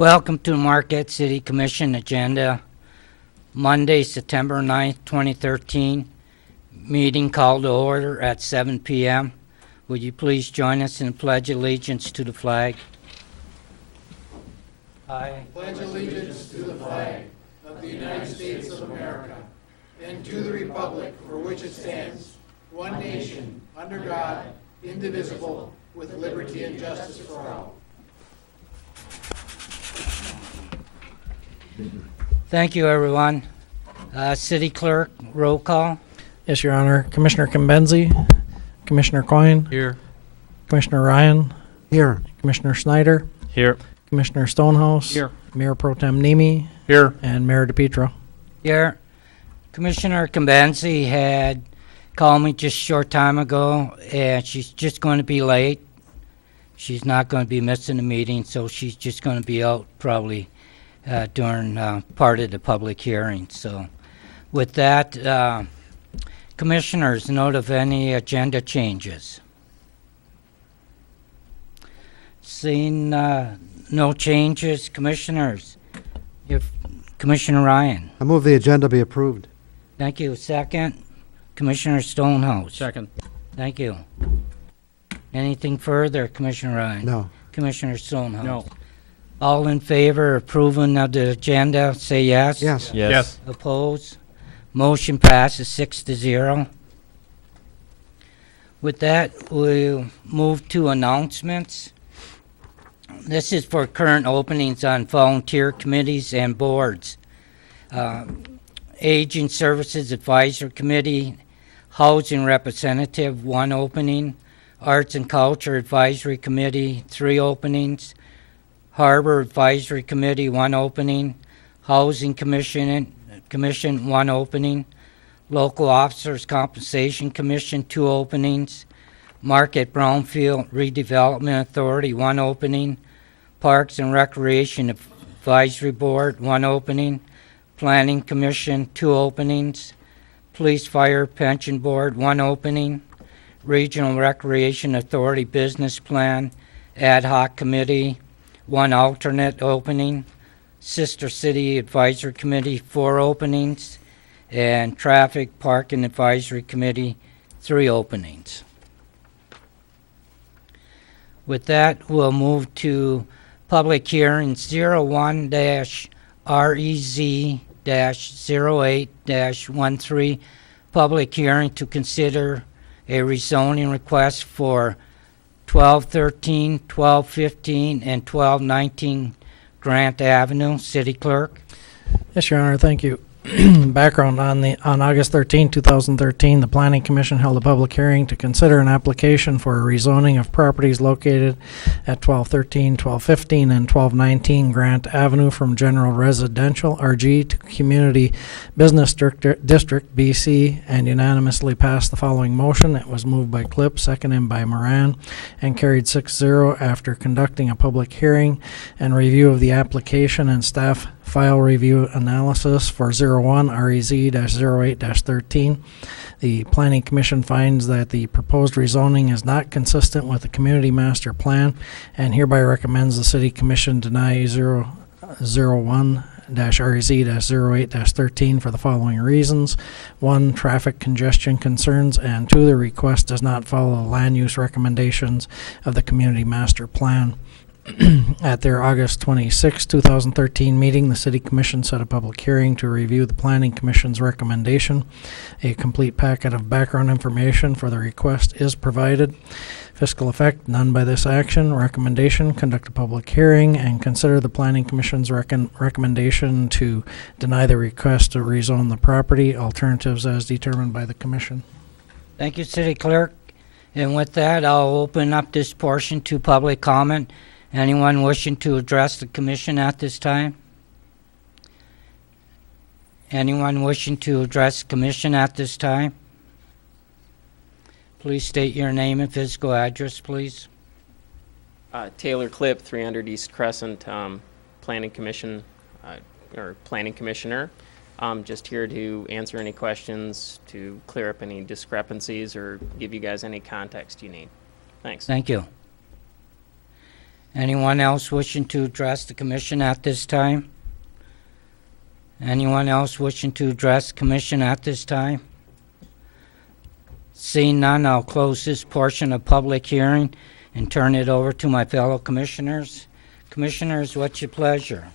Welcome to Marquette City Commission agenda. Monday, September 9th, 2013. Meeting called to order at 7 p.m. Would you please join us in pledge allegiance to the flag? I pledge allegiance to the flag of the United States of America and to the republic for which it stands, one nation, under God, indivisible, with liberty and justice for all. Thank you, everyone. City Clerk, roll call. Yes, Your Honor. Commissioner Kimbenzi, Commissioner Coyne, Here. Commissioner Ryan, Here. Commissioner Snyder, Here. Commissioner Stonehouse, Here. Mayor Pro Tem Nemi, Here. and Mayor DePietro. Here. Commissioner Kimbenzi had called me just a short time ago, and she's just going to be late. She's not going to be missing the meeting, so she's just going to be out probably during part of the public hearing. So with that, commissioners, note of any agenda changes. Seeing no changes, commissioners. If Commissioner Ryan. I move the agenda be approved. Thank you. Second, Commissioner Stonehouse. Second. Thank you. Anything further, Commissioner Ryan? No. Commissioner Stonehouse? No. All in favor of approving of the agenda, say yes. Yes. Yes. Opposed? Motion passes 6-0. With that, we'll move to announcements. This is for current openings on volunteer committees and boards. Aging Services Advisory Committee, Housing Representative, 1 opening. Arts and Culture Advisory Committee, 3 openings. Harbor Advisory Committee, 1 opening. Housing Commission, 1 opening. Local Officers Compensation Commission, 2 openings. Marquette Brownfield Redevelopment Authority, 1 opening. Parks and Recreation Advisory Board, 1 opening. Planning Commission, 2 openings. Police Fire Pension Board, 1 opening. Regional Recreation Authority Business Plan Ad Hoc Committee, 1 alternate opening. Sister City Advisory Committee, 4 openings. And Traffic Parking Advisory Committee, 3 openings. With that, we'll move to public hearing 01-REZ-08-13, public hearing to consider a rezoning request for 1213, 1215, and 1219 Grant Avenue. City Clerk. Yes, Your Honor. Thank you. Background on August 13, 2013, the Planning Commission held a public hearing to consider an application for a rezoning of properties located at 1213, 1215, and 1219 Grant Avenue from General Residential RG to Community Business District BC, and unanimously passed the following motion. It was moved by Klipp, seconded by Moran, and carried 6-0 after conducting a public hearing and review of the application and staff file review analysis for 01-REZ-08-13. The Planning Commission finds that the proposed rezoning is not consistent with the Community Master Plan and hereby recommends the City Commission deny 001-REZ-08-13 for the following reasons. 1, traffic congestion concerns, and 2, the request does not follow the land use recommendations of the Community Master Plan. At their August 26, 2013 meeting, the City Commission set a public hearing to review the Planning Commission's recommendation. A complete packet of background information for the request is provided. Fiscal effect, none by this action. Recommendation, conduct a public hearing and consider the Planning Commission's recommendation to deny the request to rezone the property. Alternatives as determined by the Commission. Thank you, City Clerk. And with that, I'll open up this portion to public comment. Anyone wishing to address the Commission at this time? Anyone wishing to address the Commission at this time? Please state your name and physical address, please. Taylor Klipp, 300 East Crescent, Planning Commission, or Planning Commissioner. Just here to answer any questions, to clear up any discrepancies, or give you guys any context you need. Thanks. Thank you. Anyone else wishing to address the commission at this time? Anyone else wishing to address the commission at this time? Seeing none, I'll close this portion of public hearing and turn it over to my fellow commissioners. Commissioners, what's your pleasure?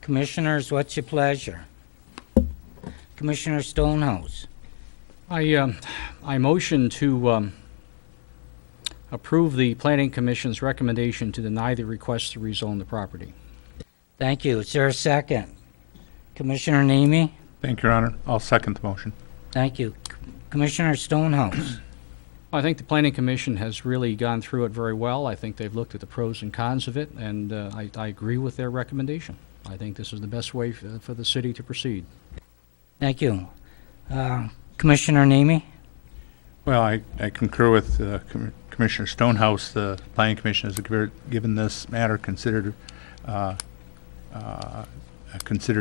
Commissioners, what's your pleasure? Commissioner Stonehouse. I motion to approve the Planning Commission's recommendation to deny the request to rezone the property. Thank you. Is there a second? Commissioner Nemi? Thank you, Your Honor. I'll second the motion. Thank you. Commissioner Stonehouse? I think the Planning Commission has really gone through it very well. I think they've looked at the pros and cons of it, and I agree with their recommendation. I think this is the best way for the city to proceed. Thank you. Commissioner Nemi? Well, I concur with Commissioner Stonehouse. The Planning Commission has given this matter considered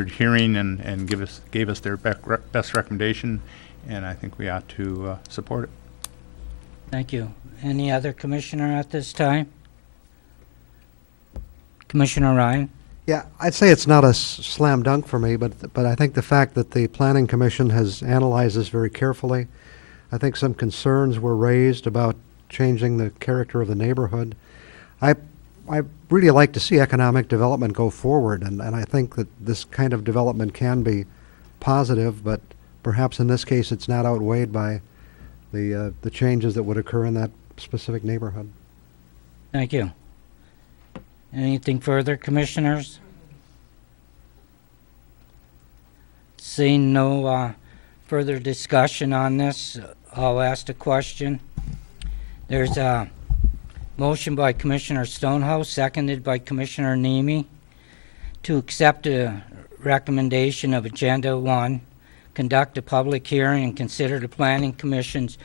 hearing and gave us their best recommendation, and I think we ought to support it. Thank you. Any other commissioner at this time? Commissioner Ryan? Yeah, I'd say it's not a slam dunk for me, but I think the fact that the Planning Commission has analyzed this very carefully, I think some concerns were raised about changing the character of the neighborhood. I really like to see economic development go forward, and I think that this kind of development can be positive, but perhaps in this case it's not outweighed by the changes that would occur in that specific neighborhood. Thank you. Anything further, commissioners? Seeing no further discussion on this, I'll ask the question. There's a motion by Commissioner Stonehouse, seconded by Commissioner Nemi, to accept the recommendation of Agenda 1, conduct a public hearing and consider the Planning Commission's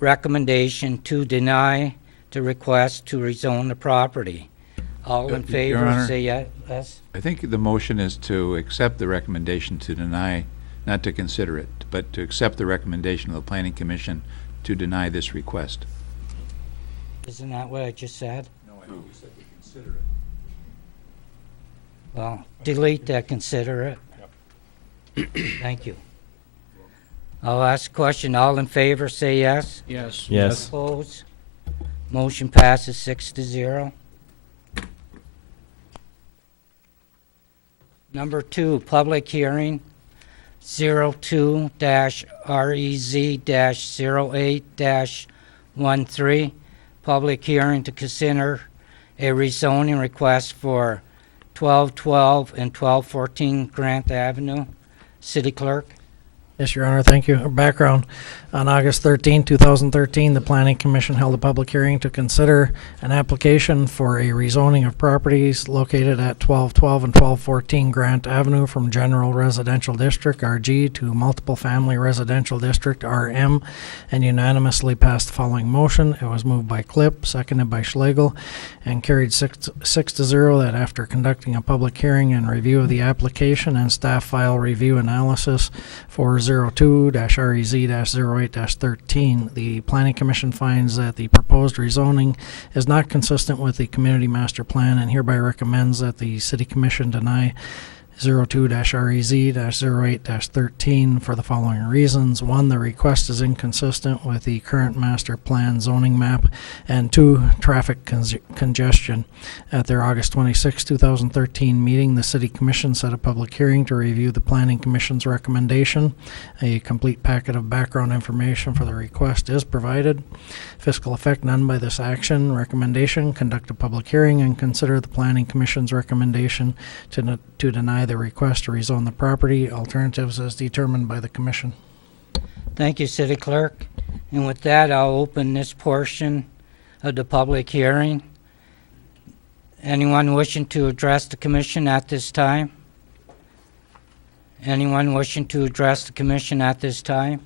recommendation to deny the request to rezone the property. All in Your favor, Honor, say yes. I think the motion is to accept the recommendation to deny, not to consider it, but to accept the recommendation of the Planning Commission to deny this request. Isn't that what I just said? No, I think you said to consider it. Well, delete that, consider it. Thank you. I'll ask a question. All in favor, say yes. Yes. Yes. Opposed? Motion passes 6-0. Number 2, public hearing 02-REZ-08-13. Public hearing to consider a rezoning request for 1212 and 1214 Grant Avenue. City Clerk? Yes, Your Honor, thank you. Background, on August 13, 2013, the Planning Commission held a public hearing to consider an application for a rezoning of properties located at 1212 and 1214 Grant Avenue from General Residential District, RG, to Multiple Family Residential District, RM, and unanimously passed the following motion. It was moved by Klipp, seconded by Schlegel, and carried 6-0 that after conducting a public hearing and review of the application and staff file review analysis for 02-REZ-08-13, the Planning Commission finds that the proposed rezoning is not consistent with the Community Master Plan and hereby recommends that the City Commission deny 02-REZ-08-13 for the following reasons. 1, the request is inconsistent with the current master plan zoning map, and 2, traffic congestion. At their August 26, 2013 meeting, the City Commission set a public hearing to review the Planning Commission's recommendation. A complete packet of background information for the request is provided. Fiscal effect none by this action. Recommendation: conduct a public hearing and consider the Planning Commission's recommendation to deny the request to rezone the property. Alternatives as determined by the Commission. Thank you, City Clerk. And with that, I'll open this portion of the public hearing. Anyone wishing to address the Commission at this time? Anyone wishing to address the Commission at this time?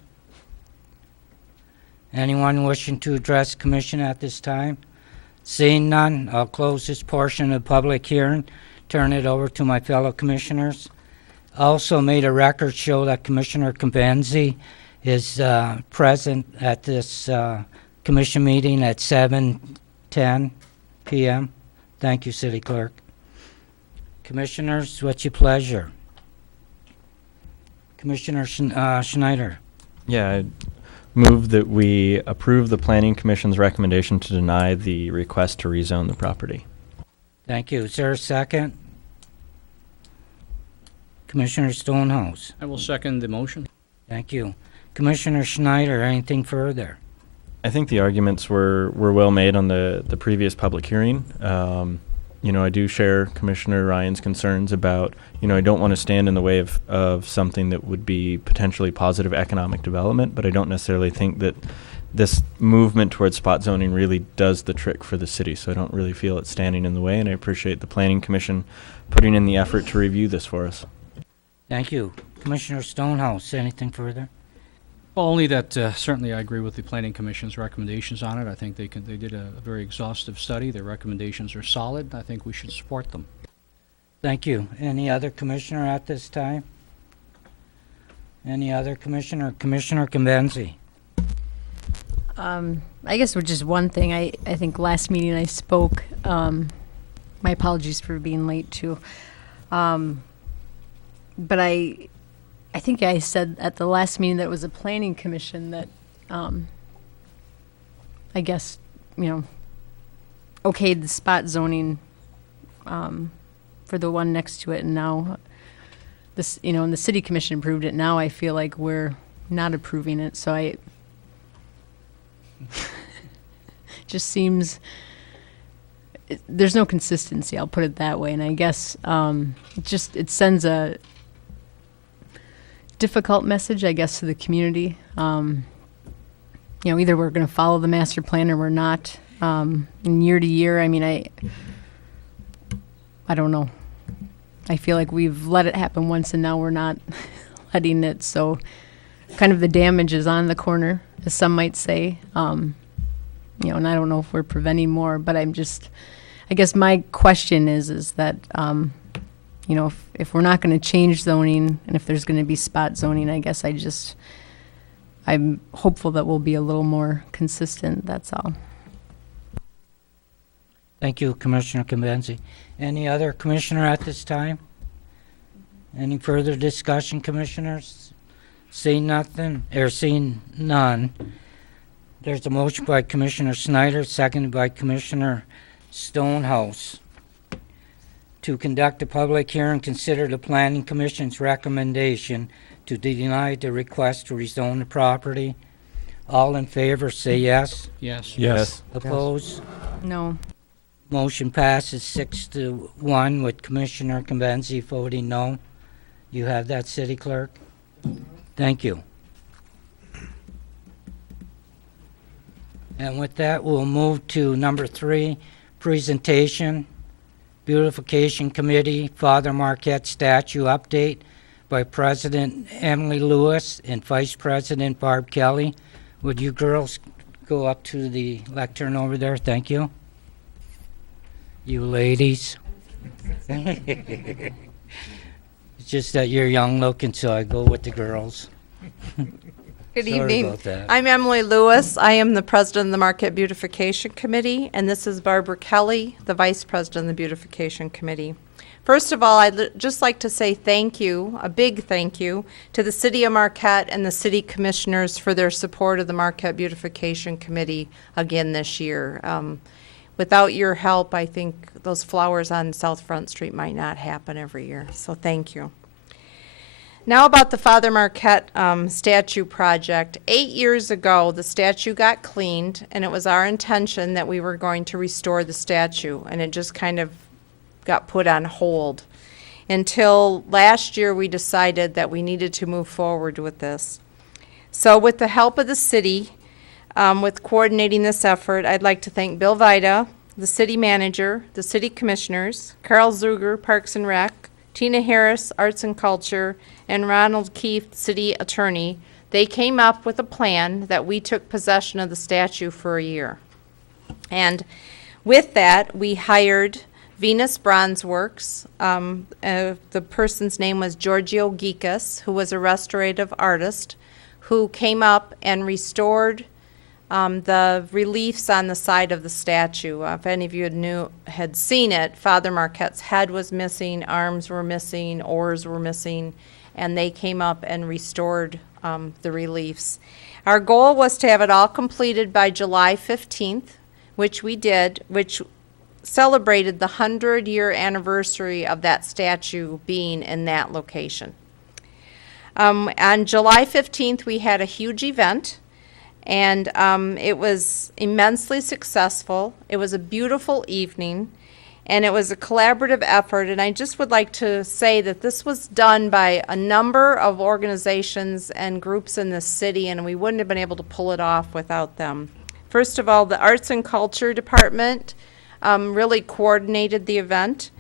Anyone wishing to address the Commission at this time? Seeing none, I'll close this portion of the public hearing, turn it over to my fellow commissioners. Also made a record show that Commissioner Convenzi is present at this commission meeting at 7:10 p.m. Thank you, City Clerk. Commissioners, what's your pleasure? Commissioner Schneider. Yeah, I move that we approve the Planning Commission's recommendation to deny the request to rezone the property. Thank you. Is there a second? Commissioner Stonehouse. I will second the motion. Thank you. Commissioner Schneider, anything further? I think the arguments were well made on the previous public hearing. You know, I do share Commissioner Ryan's concerns about, you know, I don't want to stand in the way of something that would be potentially positive economic development, but I don't necessarily think that this movement towards spot zoning really does the trick for the city, so I don't really feel it's standing in the way, and I appreciate the Planning Commission putting in the effort to review this for us. Thank you. Commissioner Stonehouse, anything further? Well, only that certainly I agree with the Planning Commission's recommendations on it. I think they did a very exhaustive study. Their recommendations are solid. I think we should support them. Thank you. Any other commissioner at this time? Any other commissioner? Commissioner Convenzi. I guess with just one thing, I think last meeting I spoke, my apologies for being late too. But I think I said at the last meeting that it was a planning commission that, I guess, you know, okayed the spot zoning for the one next to it, and now this, you know, and the city commission approved it. Now I feel like we're not approving it, so I just seems there's no consistency. I'll put it that way, and I guess it sends a difficult message, I guess, to the community. You know, either we're going to follow the master plan or we're not. And year to year, I mean, I don't know. I feel like we've let it happen once and now we're not letting it. So kind of the damage is on the corner, as some might say. You know, and I don't know if we're preventing more, but I guess my question is that, you know, if we're not going to change zoning and if there's going to be spot zoning, I guess I'm hopeful that we'll be a little more consistent. That's all. Thank you, Commissioner Convenzi. Any other commissioner at this time? Any further discussion, commissioners? Seeing none. There's a motion by Commissioner Snyder, seconded by Commissioner Stonehouse, to conduct a public hearing, consider the Planning Commission's recommendation to deny the request to rezone the property. All in favor say yes. Yes. Yes. Oppose? No. Motion passes 6-1 with Commissioner Convenzi voting no. You have that, City Clerk? Thank you. And with that, we'll move to number 3, presentation, Beautification Committee, Father Marquette statue update by President Emily Lewis and Vice President Barb Kelly. Would you girls go up to the lectern over there? Thank you. You ladies. It's just that you're young looking, so I go with the girls. Good Sorry evening. about that. I'm Emily Lewis. I am the president of the Marquette Beautification Committee, and this is Barbara Kelly, the vice president of the Beautification Committee. First of all, I'd just like to say thank you, a big thank you, to the City of Marquette and the City Commissioners for their support of the Marquette Beautification Committee again this year. Without your help, I think those flowers on South Front Street might not happen every year, so thank you. Now about the Father Marquette statue project. 8 years ago, the statue got cleaned, and it was our intention that we were going to restore the statue, and it just kind of got put on hold until last year we decided that we needed to move forward with this. So with the help of the city, with coordinating this effort, I'd like to thank Bill Vida, the city manager, the city commissioners, Carl Zuger, Parks and Rec, Tina Harris, Arts and Culture, and Ronald Keefe, city attorney. They came up with a plan that we took possession of the statue for a year. And with that, we hired Venus Bronze Works. The person's name was Giorgio Gikas, who was a restorative artist who came up and restored the reliefs on the side of the statue. If any of you had seen it, Father Marquette's head was missing, arms were missing, oars were missing, and they came up and restored the reliefs. Our goal was to have it all completed by July 15th, which we did, which celebrated the 100-year anniversary of that statue being in that location. On July 15th, we had a huge event, and it was immensely successful. It was a beautiful evening, and it was a collaborative effort, and I just would like to say that this was done by a number of organizations and groups in the city, and we wouldn't have been able to pull it off without them. First of all, the Arts and Culture Department really coordinated the event.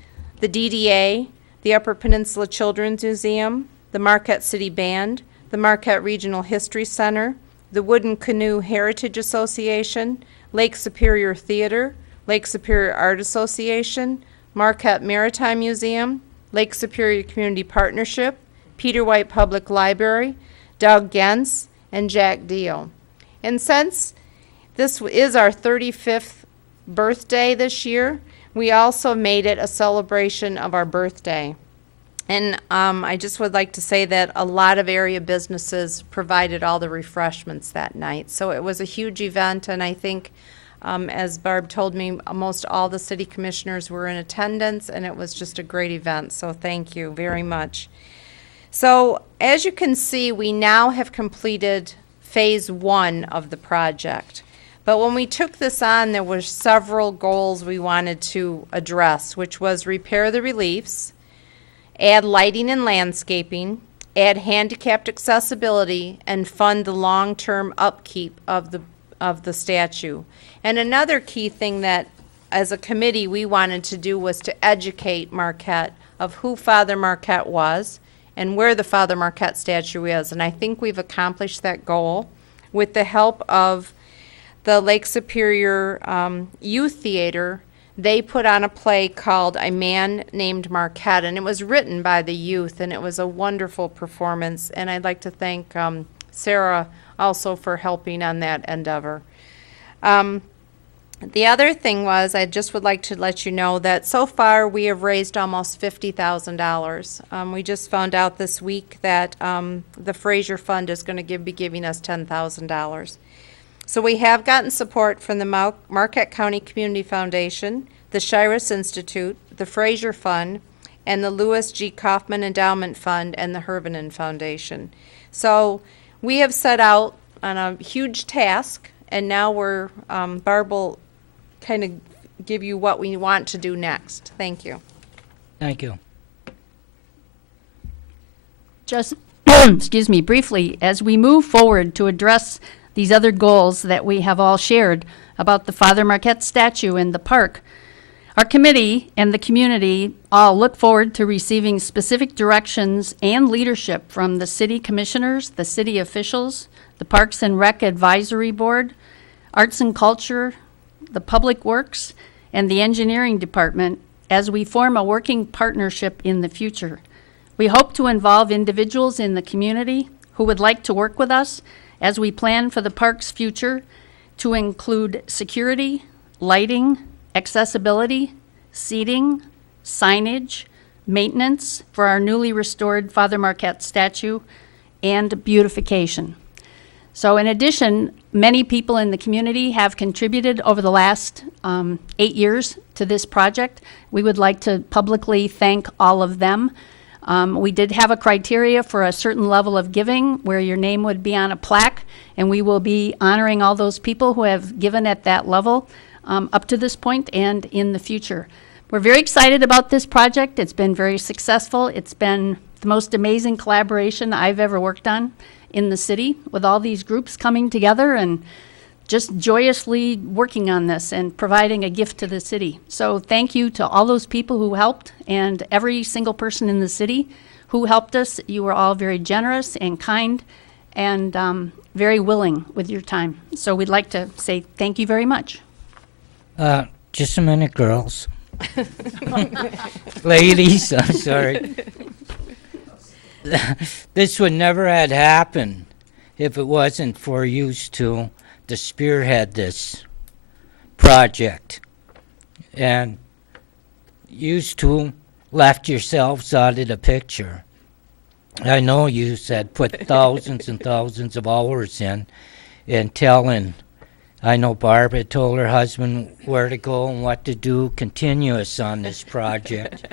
The DDA, the Upper Peninsula Children's Museum, the Marquette City Band, the Marquette Regional History Center, the Wooden Canoe Heritage Association, Lake Superior Theater, Lake Superior Art Association, Marquette Maritime Museum, Lake Superior Community Partnership, Peter White Public Library, Doug Gens, and Jack Deal. And since this is our 35th birthday this year, we also made it a celebration of our birthday. And I just would like to say that a lot of area businesses provided all the refreshments that night. So it was a huge event, and I think, as Barb told me, almost all the city commissioners were in attendance, and it was just a great event. So thank you very much. So as you can see, we now have completed phase 1 of the project. But when we took this on, there were several goals we wanted to address, which was repair the reliefs, add lighting and landscaping, add handicapped accessibility, and fund the long-term upkeep of the statue. And another key thing that, as a committee, we wanted to do was to educate Marquette of who Father Marquette was and where the Father Marquette statue is. And I think we've accomplished that goal with the help of the Lake Superior Youth Theater. They put on a play called A Man Named Marquette, and it was written by the youth, and it was a wonderful performance. And I'd like to thank Sarah also for helping on that endeavor. The other thing was, I just would like to let you know that so far we have raised almost $50,000. We just found out this week that the Fraser Fund is going to be giving us $10,000. So we have gotten support from the Marquette County Community Foundation, the Shiras Institute, the Fraser Fund, and the Lewis G. Kaufman Endowment Fund, and the Herbanen Foundation. So we have set out on a huge task, and now Barb will kind of give you what we want to do next. Thank you. Thank you. Just, excuse me, briefly, as we move forward to address these other goals that we have all shared about the Father Marquette statue and the park, our committee and the community all look forward to receiving specific directions and leadership from the city commissioners, the city officials, the Parks and Rec Advisory Board, Arts and Culture, the Public Works, and the Engineering Department as we form a working partnership in the future. We hope to involve individuals in the community who would like to work with us as we plan for the park's future to include security, lighting, accessibility, seating, signage, maintenance for our newly restored Father Marquette statue, and beautification. So in addition, many people in the community have contributed over the last 8 years to this project. We would like to publicly thank all of them. We did have a criteria for a certain level of giving where your name would be on a plaque, and we will be honoring all those people who have given at that level up to this point and in the future. We're very excited about this project. It's been very successful. It's been the most amazing collaboration I've ever worked on in the city, with all these groups coming together and just joyously working on this and providing a gift to the city. So thank you to all those people who helped and every single person in the city who helped us. You were all very generous and kind and very willing with your time. So we'd like to say thank you very much. Just a minute, girls. Ladies, I'm sorry. This would never have happened if it wasn't for you two to spearhead this project. And you two left yourselves out of the picture. I know you said put thousands and thousands of hours in telling. I know Barbara told her husband where to go and what to do continuous on this project.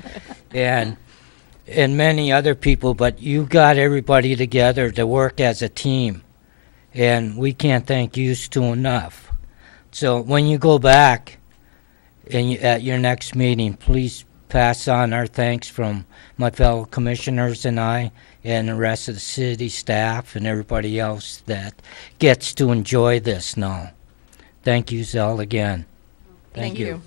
and many other people, but you got everybody together to work as a team. And we can't thank you two enough. So when you go back at your next meeting, please pass on our thanks from my fellow commissioners and I and the rest of the city staff and everybody else that gets to enjoy this now. Thank you, Zell, again. Thank you.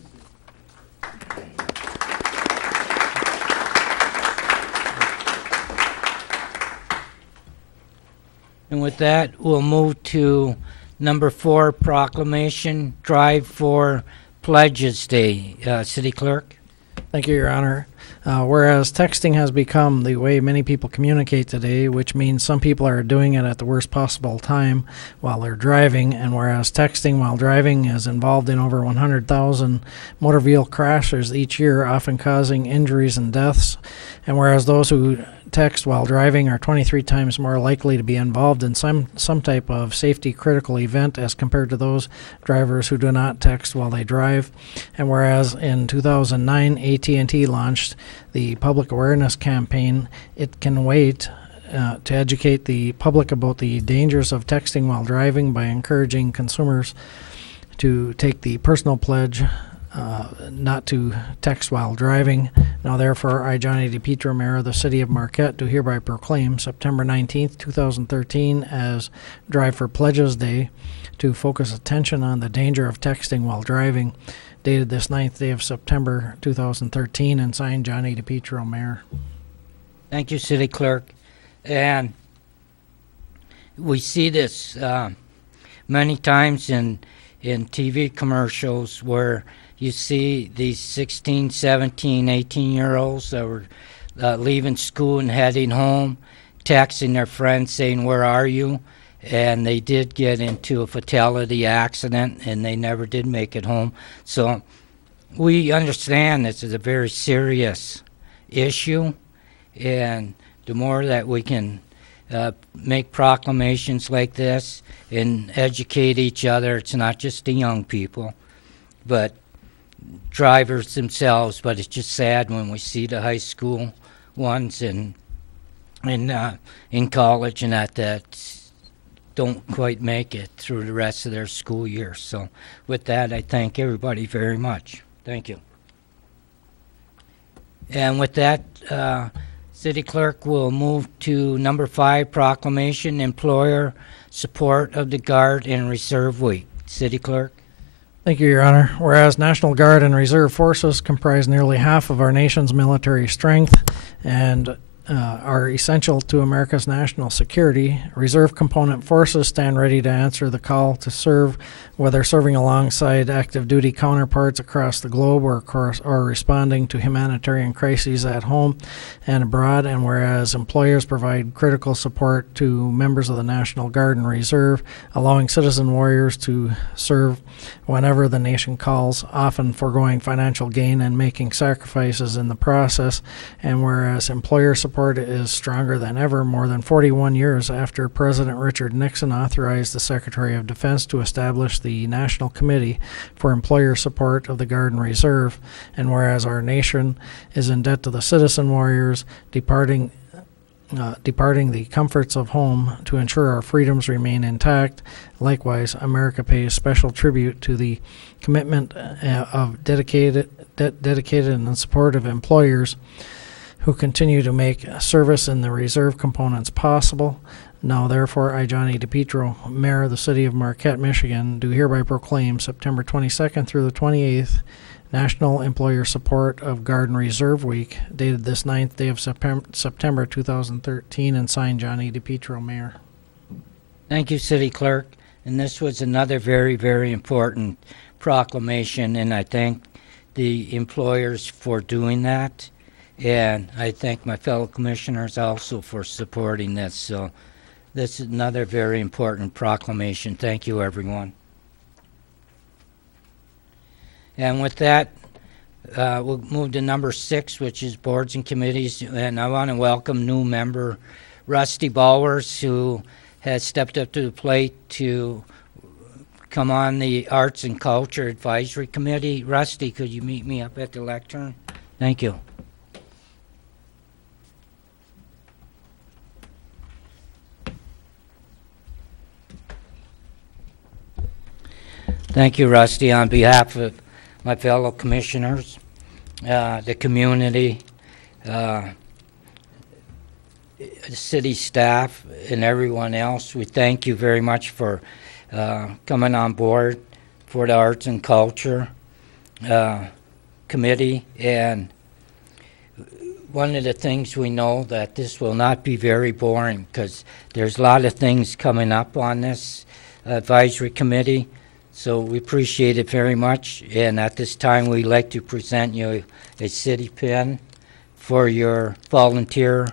And with that, we'll move to number 4, proclamation, drive for Pledges Day. City Clerk? Thank you, Your Honor. Whereas texting has become the way many people communicate today, which means some people are doing it at the worst possible time while they're driving, and whereas texting while driving is involved in over 100,000 motor vehicle crashes each year, often causing injuries and deaths, and whereas those who text while driving are 23 times more likely to be involved in some type of safety critical event as compared to those drivers who do not text while they drive. And whereas in 2009 AT&T launched the public awareness campaign, It Can Wait, to educate the public about the dangers of texting while driving by encouraging consumers to take the personal pledge not to text while driving. Now therefore, I, Johnny DePietro, Mayor of the City of Marquette, do hereby proclaim September 19th, 2013 as Drive for Pledges Day to focus attention on the danger of texting while driving, dated this 9th day of September 2013, and signed Johnny DePietro, Mayor. Thank you, City Clerk. And we see this many times in TV commercials where you see these 16, 17, 18-year-olds that were leaving school and heading home, texting their friends saying, "Where are you?" And they did get into a fatality accident, and they never did make it home. So we understand this is a very serious issue, and the more that we can make proclamations like this and educate each other, it's not just the young people, but drivers themselves. But it's just sad when we see the high school ones and in college and that don't quite make it through the rest of their school year. So with that, I thank everybody very much. Thank you. And with that, City Clerk will move to number 5, proclamation, employer support of the Guard and Reserve Week. City Clerk? Thank you, Your Honor. Whereas National Guard and Reserve forces comprise nearly half of our nation's military strength and are essential to America's national security, Reserve component forces stand ready to answer the call to serve, whether serving alongside active duty counterparts across the globe or responding to humanitarian crises at home and abroad. And whereas employers provide critical support to members of the National Guard and Reserve, allowing citizen warriors to serve whenever the nation calls, often foregoing financial gain and making sacrifices in the process. And whereas employer support is stronger than ever, more than 41 years after President Richard Nixon authorized the Secretary of Defense to establish the National Committee for Employer Support of the Guard and Reserve. And whereas our nation is in debt to the citizen warriors departing the comforts of home to ensure our freedoms remain intact, likewise, America pays special tribute to the commitment of dedicated and supportive employers who continue to make service in the reserve components possible. Now, therefore, I, Johnny DePietro, Mayor of the City of Marquette, Michigan, do hereby proclaim September 22nd through the 28th National Employer Support of Guard and Reserve Week, dated this 9th day of September 2013, and signed Johnny DePietro, Mayor. Thank you, City Clerk. And this was another very, very important proclamation, and I thank the employers for doing that. And I thank my fellow commissioners also for supporting this. So This is another very important proclamation. Thank you, everyone. And with that, we'll move to number 6, which is boards and committees. And I want to welcome new member Rusty Bowers, who has stepped up to the plate to come on the Arts and Culture Advisory Committee. Rusty, could you meet me up at the lectern? Thank you. Thank you, Rusty. On behalf of my fellow commissioners, the community, the city staff, and everyone else, we thank you very much for coming on board for the Arts and Culture Committee. And one of the things we know that this will not be very boring, because there's a lot of things coming up on this advisory committee. So we appreciate it very much. And at this time, we'd like to present you a city pin for your volunteer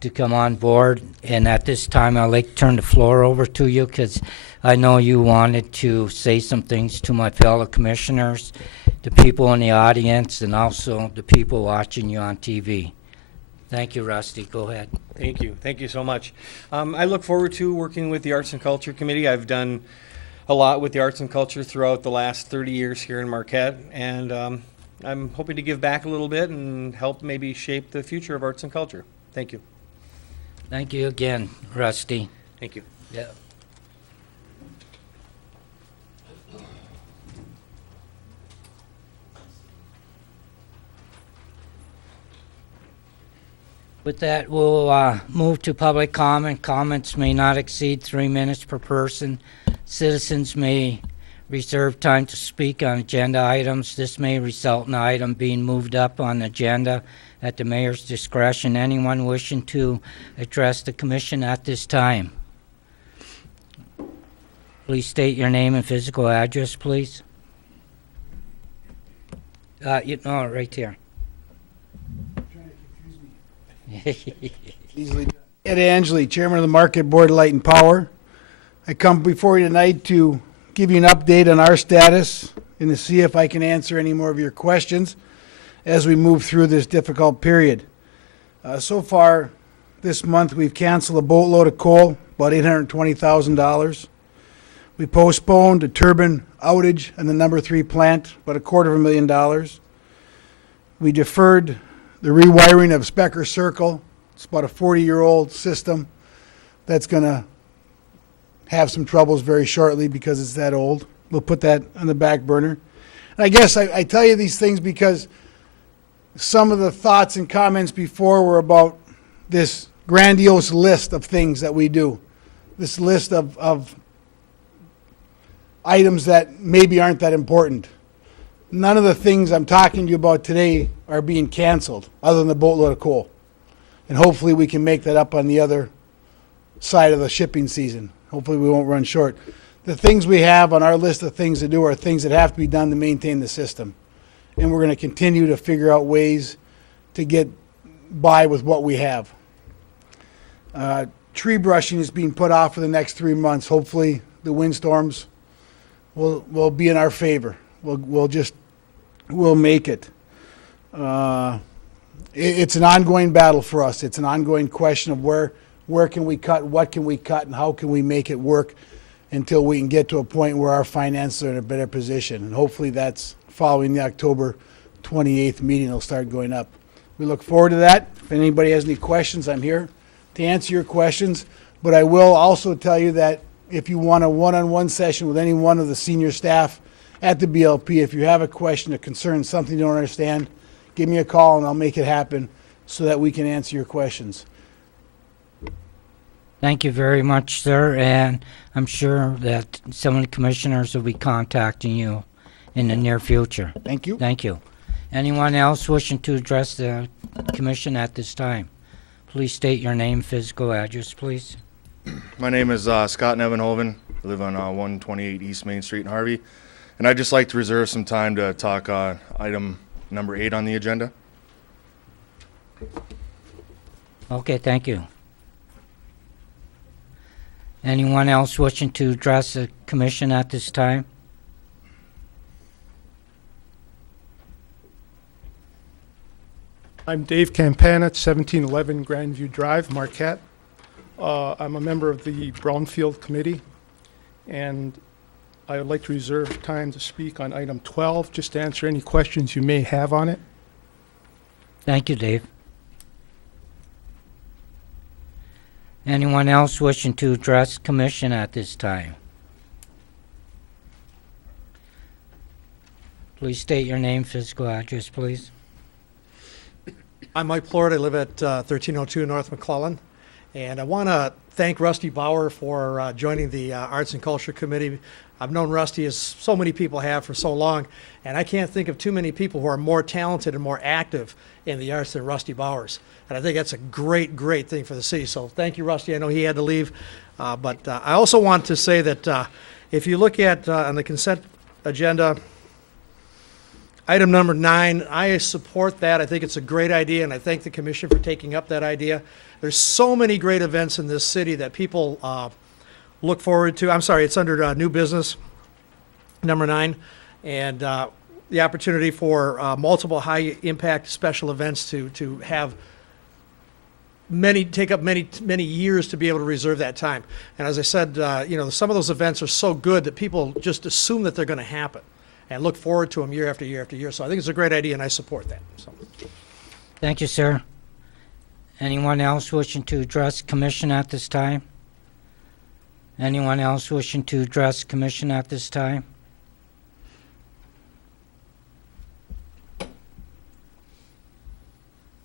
to come on board. And at this time, I'd like to turn the floor over to you, because I know you wanted to say some things to my fellow commissioners, the people in the audience, and also the people watching you on TV. Thank you, Rusty. Go ahead. Thank you. Thank you so much. I look forward to working with the Arts and Culture Committee. I've done a lot with the arts and culture throughout the last 30 years here in Marquette, and I'm hoping to give back a little bit and help maybe shape the future of arts and culture. Thank you. Thank you again, Rusty. Thank you. Yeah. With that, we'll move to public comment. Comments may not exceed 3 minutes per person. Citizens may reserve time to speak on agenda items. This may result in an item being moved up on the agenda at the mayor's discretion. Anyone wishing to address the commission at this time? Please state your name and physical address, please. Right here. Easily done. Ed Angeli, Chairman of the Market Board of Light and Power. I come before you tonight to give you an update on our status and to see if I can answer any more of your questions as we move through this difficult period. So far this month, we've canceled a boatload of coal, about $820,000. We postponed a turbine outage in the number 3 plant, about $250,000. We deferred the rewiring of Specker Circle. It's about a 40-year-old system that's going to have some troubles very shortly because it's that old. We'll put that on the back burner. And I guess I tell you these things because some of the thoughts and comments before were about this grandiose list of things that we do, this list of items that maybe aren't that important. None of the things I'm talking to you about today are being canceled, other than the boatload of coal. And hopefully we can make that up on the other side of the shipping season. Hopefully we won't run short. The things we have on our list of things to do are things that have to be done to maintain the system. And we're going to continue to figure out ways to get by with what we have. Tree brushing is being put off for the next 3 months. Hopefully the windstorms will be in our favor. We'll make it. It's an ongoing battle for us. It's an ongoing question of where can we cut, what can we cut, and how can we make it work until we can get to a point where our finances are in a better position. And hopefully that's following the October 28th meeting. It'll start going up. We look forward to that. If anybody has any questions, I'm here to answer your questions. But I will also tell you that if you want a one-on-one session with any one of the senior staff at the BLP, if you have a question, a concern, something you don't understand, give me a call and I'll make it happen so that we can answer your questions. Thank you very much, sir, and I'm sure that some of the commissioners will be contacting you in the near future. Thank you. Thank you. Anyone else wishing to address the commission at this time? Please state your name, physical address, please. My name is Scott Nevenhoven. I live on 128 East Main Street in Harvey. And I'd just like to reserve some time to talk item number 8 on the agenda. Okay, thank you. Anyone else wishing to address the commission at this time? I'm Dave Campana at 1711 Grandview Drive, Marquette. I'm a member of the Brownfield Committee, and I would like to reserve time to speak on item 12, just to answer any questions you may have on it. Thank you, Dave. Anyone else wishing to address commission at this time? Please state your name, physical address, please. I'm Mike Plord. I live at 1302 North McClellan. And I want to thank Rusty Bauer for joining the Arts and Culture Committee. I've known Rusty, as so many people have, for so long, and I can't think of too many people who are more talented and more active in the arts than Rusty Bowers. And I think that's a great, great thing for the city. So thank you, Rusty. I know he had to leave. But I also want to say that if you look at on the consent agenda, item number 9, I support that. I think it's a great idea, and I thank the commission for taking up that idea. There's so many great events in this city that people look forward to. I'm sorry, it's under new business, number 9, and the opportunity for multiple high-impact special events to have take up many years to be able to reserve that time. And as I said, some of those events are so good that people just assume that they're going to happen and look forward to them year after year after year. So I think it's a great idea, and I support that. So. Thank you, sir. Anyone else wishing to address commission at this time? Anyone else wishing to address commission at this time?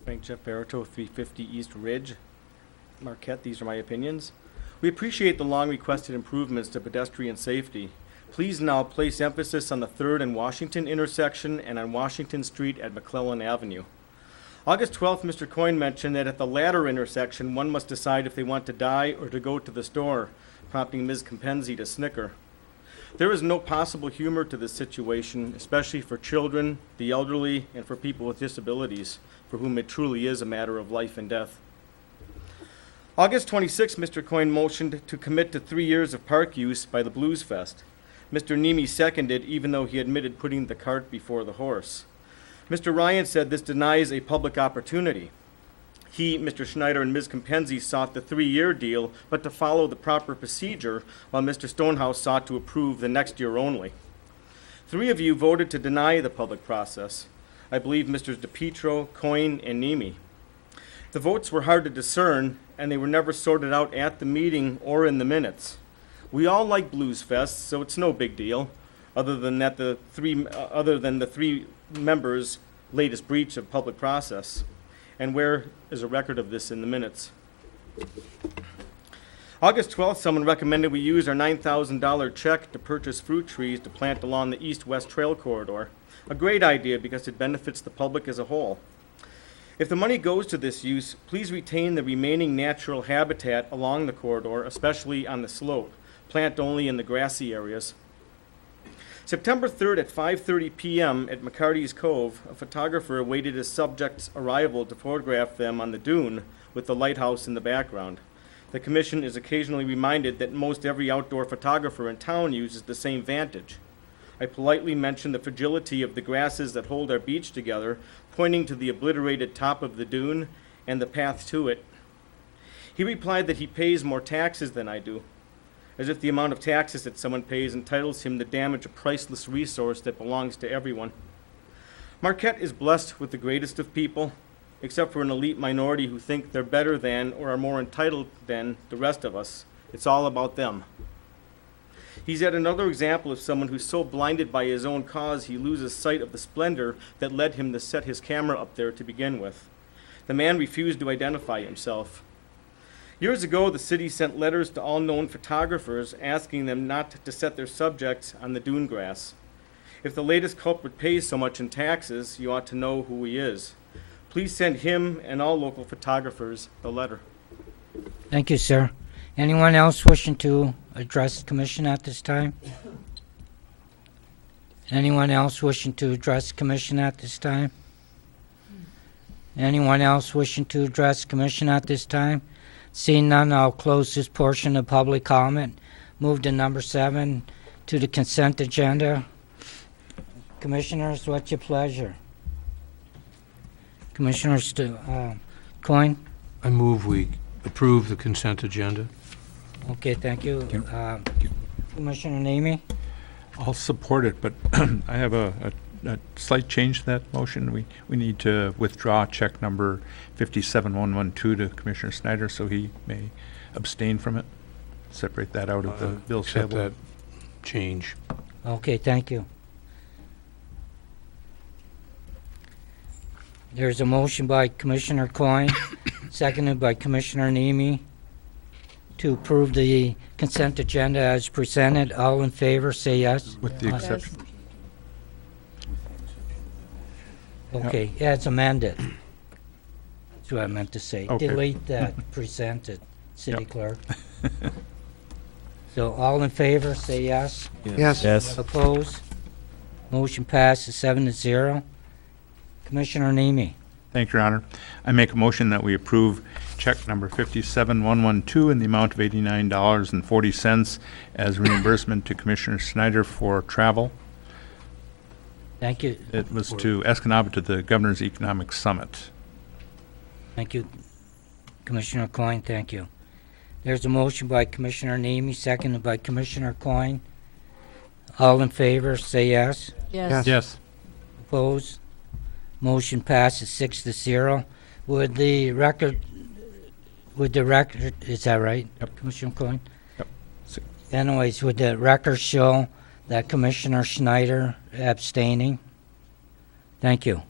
Frank Jeff Barito, 350 East Ridge, Marquette. These are my opinions. We appreciate the long requested improvements to pedestrian safety. Please now place emphasis on the 3rd and Washington intersection and on Washington Street at McClellan Avenue. August 12th, Mr. Coyne mentioned that at the latter intersection, one must decide if they want to die or to go to the store, prompting Ms. Compenzi to snicker. There is no possible humor to this situation, especially for children, the elderly, and for people with disabilities, for whom it truly is a matter of life and death. August 26th, Mr. Coyne motioned to commit to 3 years of park use by the Blues Fest. Mr. Nemi seconded, even though he admitted putting the cart before the horse. Mr. Ryan said this denies a public opportunity. He, Mr. Schneider, and Ms. Compenzi sought the 3-year deal, but to follow the proper procedure, while Mr. Stonehouse sought to approve the next year only. 3 of you voted to deny the public process. I believe Mr. DePietro, Coyne, and Nemi. The votes were hard to discern, and they were never sorted out at the meeting or in the minutes. We all like Blues Fest, so it's no big deal, other than the 3 members' latest breach of public process. And where is a record of this in the minutes? August 12th, someone recommended we use our $9,000 check to purchase fruit trees to plant along the east-west trail corridor. A great idea because it benefits the public as a whole. If the money goes to this use, please retain the remaining natural habitat along the corridor, especially on the slope. Plant only in the grassy areas. September 3rd at 5:30 p.m. at McCarty's Cove, a photographer awaited his subject's arrival to photograph them on the dune with the lighthouse in the background. The commission is occasionally reminded that most every outdoor photographer in town uses the same vantage. I politely mentioned the fragility of the grasses that hold our beach together, pointing to the obliterated top of the dune and the path to it. He replied that he pays more taxes than I do, as if the amount of taxes that someone pays entitles him to damage a priceless resource that belongs to everyone. Marquette is blessed with the greatest of people, except for an elite minority who think they're better than or are more entitled than the rest of us. It's all about them. He's yet another example of someone who's so blinded by his own cause he loses sight of the splendor that led him to set his camera up there to begin with. The man refused to identify himself. Years ago, the city sent letters to all known photographers asking them not to set their subjects on the dune grass. If the latest culprit pays so much in taxes, you ought to know who he is. Please send him and all local photographers the letter. Thank you, sir. Anyone else wishing to address the commission at this time? Anyone else wishing to address the commission at this time? Anyone else wishing to address the commission at this time? Seeing none, I'll close this portion of public comment. Move to number 7, to the consent agenda. Commissioners, what's your pleasure? Commissioner Coyne? I move we approve the consent agenda. Okay, thank you. Commissioner Namey? I'll support it, but I have a slight change to that motion. We need to withdraw check number 57112 to Commissioner Snyder, so he may abstain from it. Separate that out of the bill Accept payable. that change. Okay, thank you. There's a motion by Commissioner Coyne, seconded by Commissioner Namey, to approve the consent agenda as presented. All in favor, say yes. With the exception. Okay, as amended. That's what I meant to say. Okay. Delete that, presented, City Yep. Clerk. So all in favor, say yes. Yes. Yes. Opposed? Motion passes 7-0. Commissioner Namey. Thank you, Your Honor. I make a motion that we approve check number 57112 in the amount of $89.40 as reimbursement to Commissioner Snyder for travel. Thank you. It was to Escanaba to the Governor's Economic Summit. Thank you, Commissioner Coyne. Thank you. There's a motion by Commissioner Namey, seconded by Commissioner Coyne. All in favor, say yes. Yes. Yes. Opposed? Motion passes 6-0. Would the record, is that right? Yep. Commissioner Coyne? Yep. Anyways, would the record show that Commissioner Schneider abstaining? Thank you.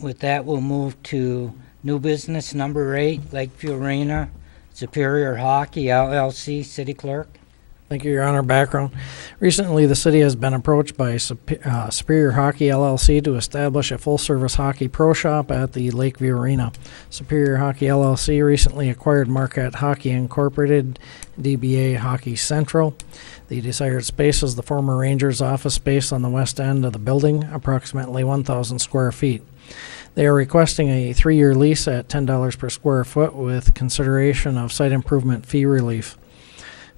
With that, we'll move to new business number 8, Lakeview Arena, Superior Hockey LLC, City Clerk. Thank you, Your Honor. Background. Recently, the city has been approached by Superior Hockey LLC to establish a full-service hockey pro shop at the Lakeview Arena. Superior Hockey LLC recently acquired Marquette Hockey Incorporated, DBA Hockey Central. The desired space is the former Rangers office space on the west end of the building, approximately 1,000 square feet. They are requesting a 3-year lease at $10 per square foot with consideration of site improvement fee relief.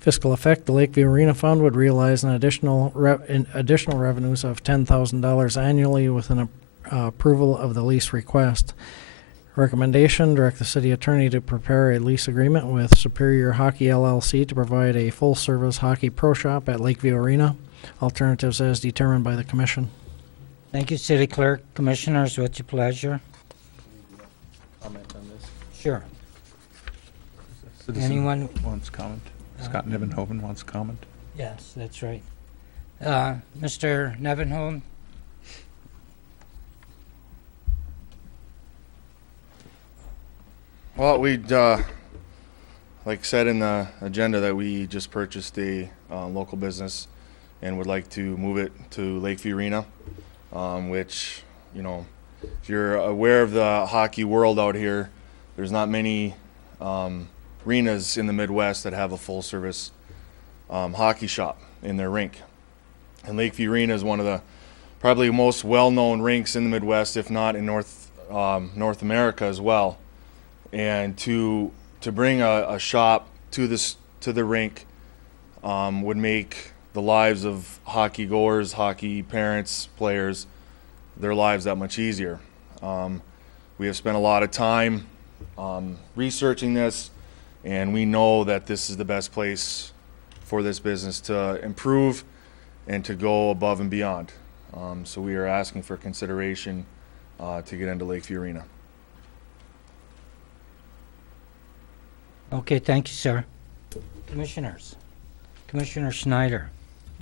Fiscal effect, the Lakeview Arena Fund would realize an additional revenues of $10,000 annually with an approval of the lease request. Recommendation, direct the city attorney to prepare a lease agreement with Superior Hockey LLC to provide a full-service hockey pro shop at Lakeview Arena. Alternatives as determined by the commission. Thank you, City Clerk. Commissioners, what's your pleasure? Comment on this? Sure. Citizen Anyone? wants comment? Scott Nevenhoven wants comment. Yes, that's right. Mr. Nevenholm? Well, we'd, like said in the agenda, that we just purchased a local business and would like to move it to Lakeview Arena, which, you know, if you're aware of the hockey world out here, there's not many arenas in the Midwest that have a full-service hockey shop in their rink. And Lakeview Arena is one of the probably most well-known rinks in the Midwest, if not in North America as well. And to bring a shop to the rink would make the lives of hockey goers, hockey parents, players, their lives that much easier. We have spent a lot of time researching this, and we know that this is the best place for this business to improve and to go above and beyond. So we are asking for consideration to get into Lakeview Arena. Okay, thank you, sir. Commissioners. Commissioner Schneider.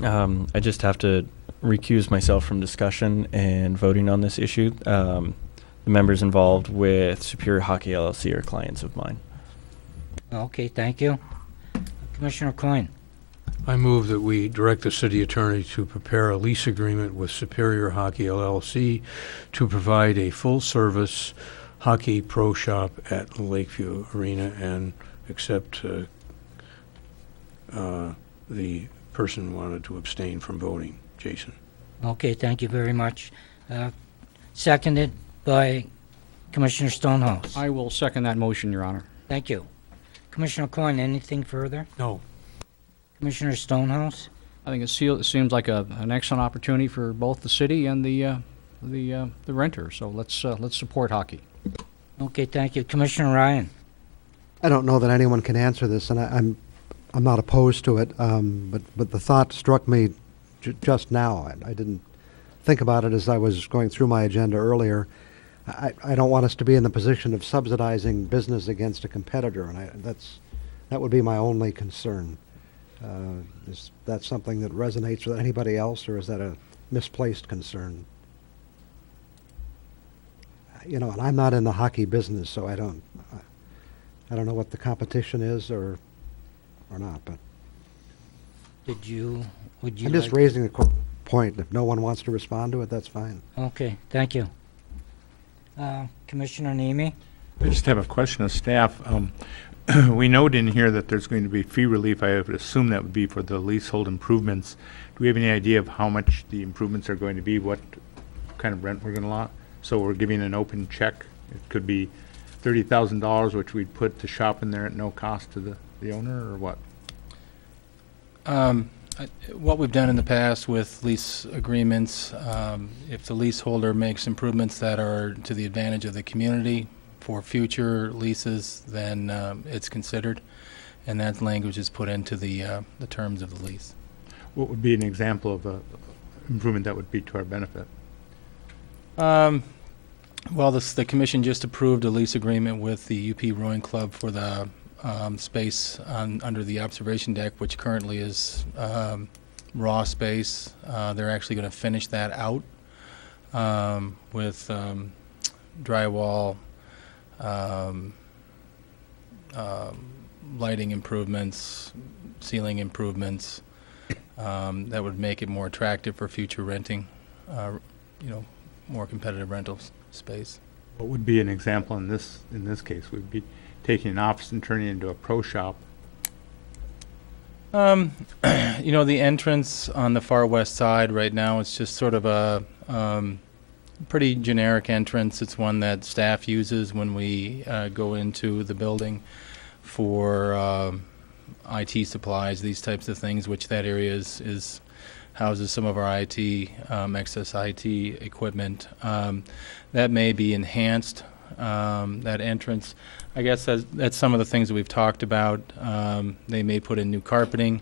I just have to recuse myself from discussion and voting on this issue. The members involved with Superior Hockey LLC are clients of mine. Okay, thank you. Commissioner Coyne. I move that we direct the city attorney to prepare a lease agreement with Superior Hockey LLC to provide a full-service hockey pro shop at Lakeview Arena and accept the person wanted to abstain from voting, Jason. Okay, thank you very much. Seconded by Commissioner Stonehouse. I will second that motion, Your Honor. Thank you. Commissioner Coyne, anything further? No. Commissioner Stonehouse? I think it seems like an excellent opportunity for both the city and the renter. So let's support hockey. Okay, thank you. Commissioner Ryan? I don't know that anyone can answer this, and I'm not opposed to it, but the thought struck me just now. I didn't think about it as I was going through my agenda earlier. I don't want us to be in the position of subsidizing business against a competitor, and that would be my only concern. Is that something that resonates with anybody else, or is that a misplaced concern? You know, and I'm not in the hockey business, so I don't know what the competition is or not. But would you I'm just raising a point. If no one wants to respond to it, that's fine. Okay, thank you. Commissioner Nemi? I just have a question of staff. We note in here that there's going to be fee relief. I would assume that would be for the leasehold improvements. Do we have any idea of how much the improvements are going to be, what kind of rent we're going to allow? So we're giving an open check. It could be $30,000, which we'd put to shop in there at no cost to the owner, or what? What we've done in the past with lease agreements, if the leaseholder makes improvements that are to the advantage of the community for future leases, then it's considered, and that language is put into the terms of the lease. What would be an example of a improvement that would be to our benefit? Well, the commission just approved a lease agreement with the UP Rowing Club for the space under the observation deck, which currently is raw space. They're actually going to finish that out with drywall, lighting improvements, ceiling improvements that would make it more attractive for future renting, more competitive rental space. What would be an example in this case? We'd be taking an office and turning it into a pro shop. The entrance on the far west side right now, it's just sort of a pretty generic entrance. It's one that staff uses when we go into the building for IT supplies, these types of things, which that area houses some of our IT, excess IT equipment. That may be enhanced, that entrance. I guess that's some of the things that we've talked about. They may put in new carpeting.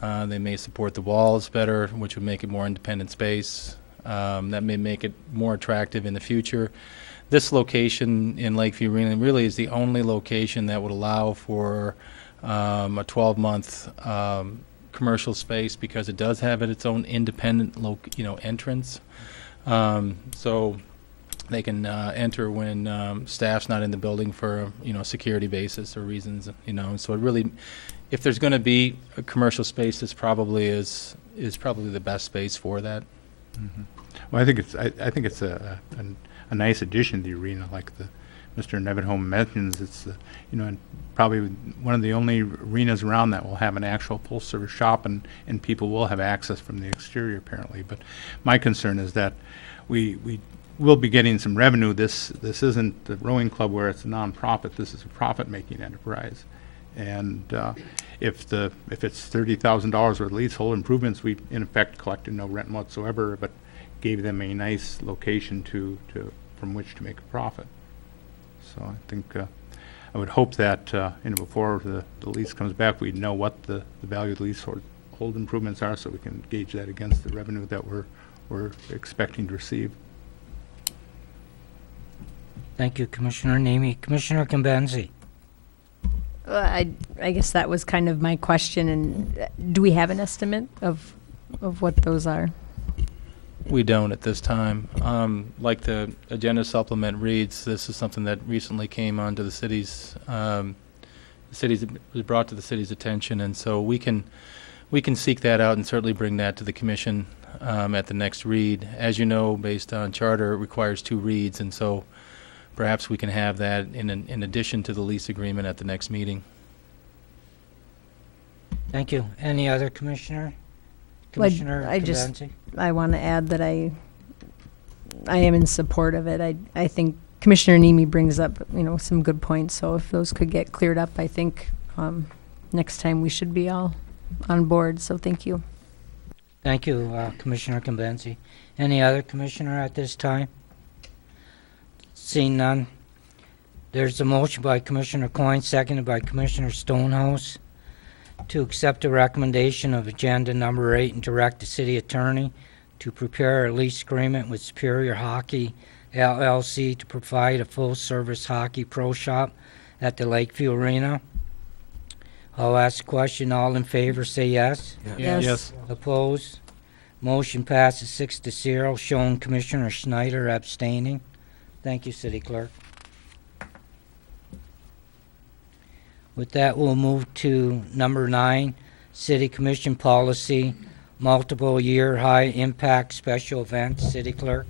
They may support the walls better, which would make it more independent space. That may make it more attractive in the future. This location in Lakeview Arena really is the only location that would allow for a 12-month commercial space, because it does have its own independent entrance. So they can enter when staff's not in the building for security basis or reasons. So it really, if there's going to be a commercial space, this probably is probably the best space for that. Mm-hmm. Well, I think it's a nice addition to the arena, like Mr. Nevenholm mentions. It's and probably one of the only arenas around that will have an actual full-service shop, and people will have access from the exterior apparently. But my concern is that we will be getting some revenue. This isn't the rowing club where it's a nonprofit. This is a profit-making enterprise, and if it's $30,000 worth of leasehold improvements, we in effect collected no rent whatsoever, but gave them a nice location from which to make a profit. So I think I would hope that before the lease comes back, we know what the value of the leasehold improvements are, so we can gauge that against the revenue that we're expecting to receive. Thank you, Commissioner Nemi. Commissioner Cambenzi. I guess that was kind of my question. And do we have an estimate of what those are? We don't at this time. Like the agenda supplement reads, this is something that recently came onto the city's, was brought to the city's attention, and so we can seek that out and certainly bring that to the commission at the next read. As you know, based on charter, it requires 2 reads, and so perhaps we can have that in addition to the lease agreement at the next meeting. Thank you. Any other commissioner? Commissioner I want to add that I am in support of it. I think Commissioner Nemi brings up, some good points. So if those could get cleared up, I think next time we should be all on board. So thank you. Thank you, Commissioner Convenzi. Any other commissioner at this time? Seeing none. There's a motion by Commissioner Coyne, seconded by Commissioner Stonehouse, to accept the recommendation of agenda number 8 and direct the city attorney to prepare a lease agreement with Superior Hockey LLC to provide a full-service hockey pro shop at the Lakeview Arena. I'll ask the question. All in favor, say yes. Yes. Yes. Opposed? Motion passes 6-0, showing Commissioner Schneider abstaining. Thank you, City Clerk. With that, we'll move to number 9, City Commission Policy, Multiple Year High Impact Special Events. City Clerk.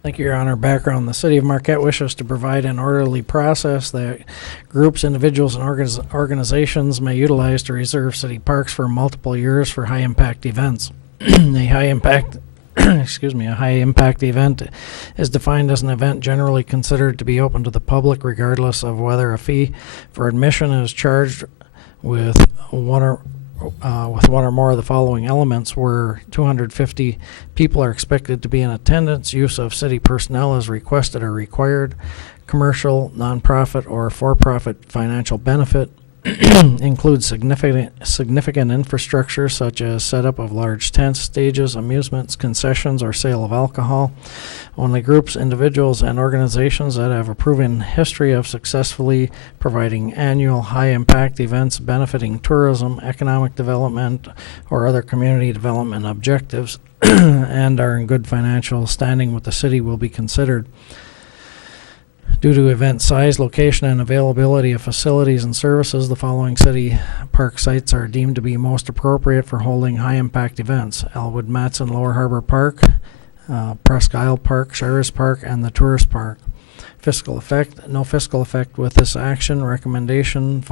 Thank you, Your Honor. Background: the City of Marquette wishes to provide an orderly process that groups, individuals, and organizations may utilize to reserve city parks for multiple years for high-impact events. A high-impact event is defined as an event generally considered to be open to the public, regardless of whether a fee for admission is charged with one or more of the following elements, where 250 people are expected to be in attendance, use of city personnel is requested or required, commercial, nonprofit, or for-profit financial benefit, includes significant infrastructure such as setup of large tents, stages, amusements, concessions, or sale of alcohol. Only groups, individuals, and organizations that have a proven history of successfully providing annual high-impact events benefiting tourism, economic development, or other community development objectives and are in good financial standing with the city will be considered. Due to event size, location, and availability of facilities and services, the following city park sites are deemed to be most appropriate for holding high-impact events: Elwood Matson Lower Harbor Park, Presque Isle Park, Shires Park, and the Tourist Park. Fiscal effect: no fiscal effect with this action. Recommendation: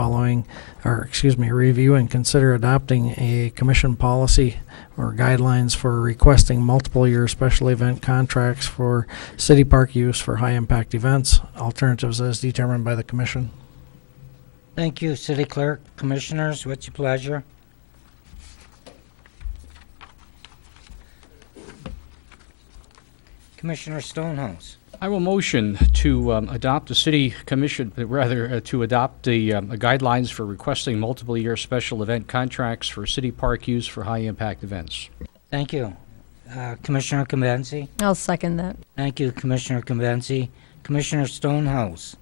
review and consider adopting a commission policy or guidelines for requesting multiple year special event contracts for city park use for high impact events. Alternatives as determined by the commission. Thank you, City Clerk. Commissioners, what's your pleasure? Commissioner Stonehouse. I will motion to adopt the city commission, to adopt the guidelines for requesting multiple-year special event contracts for city park use for high-impact events. Thank you. Commissioner Convenzi. I'll second that. Thank you, Commissioner Convenzi. Commissioner Stonehouse.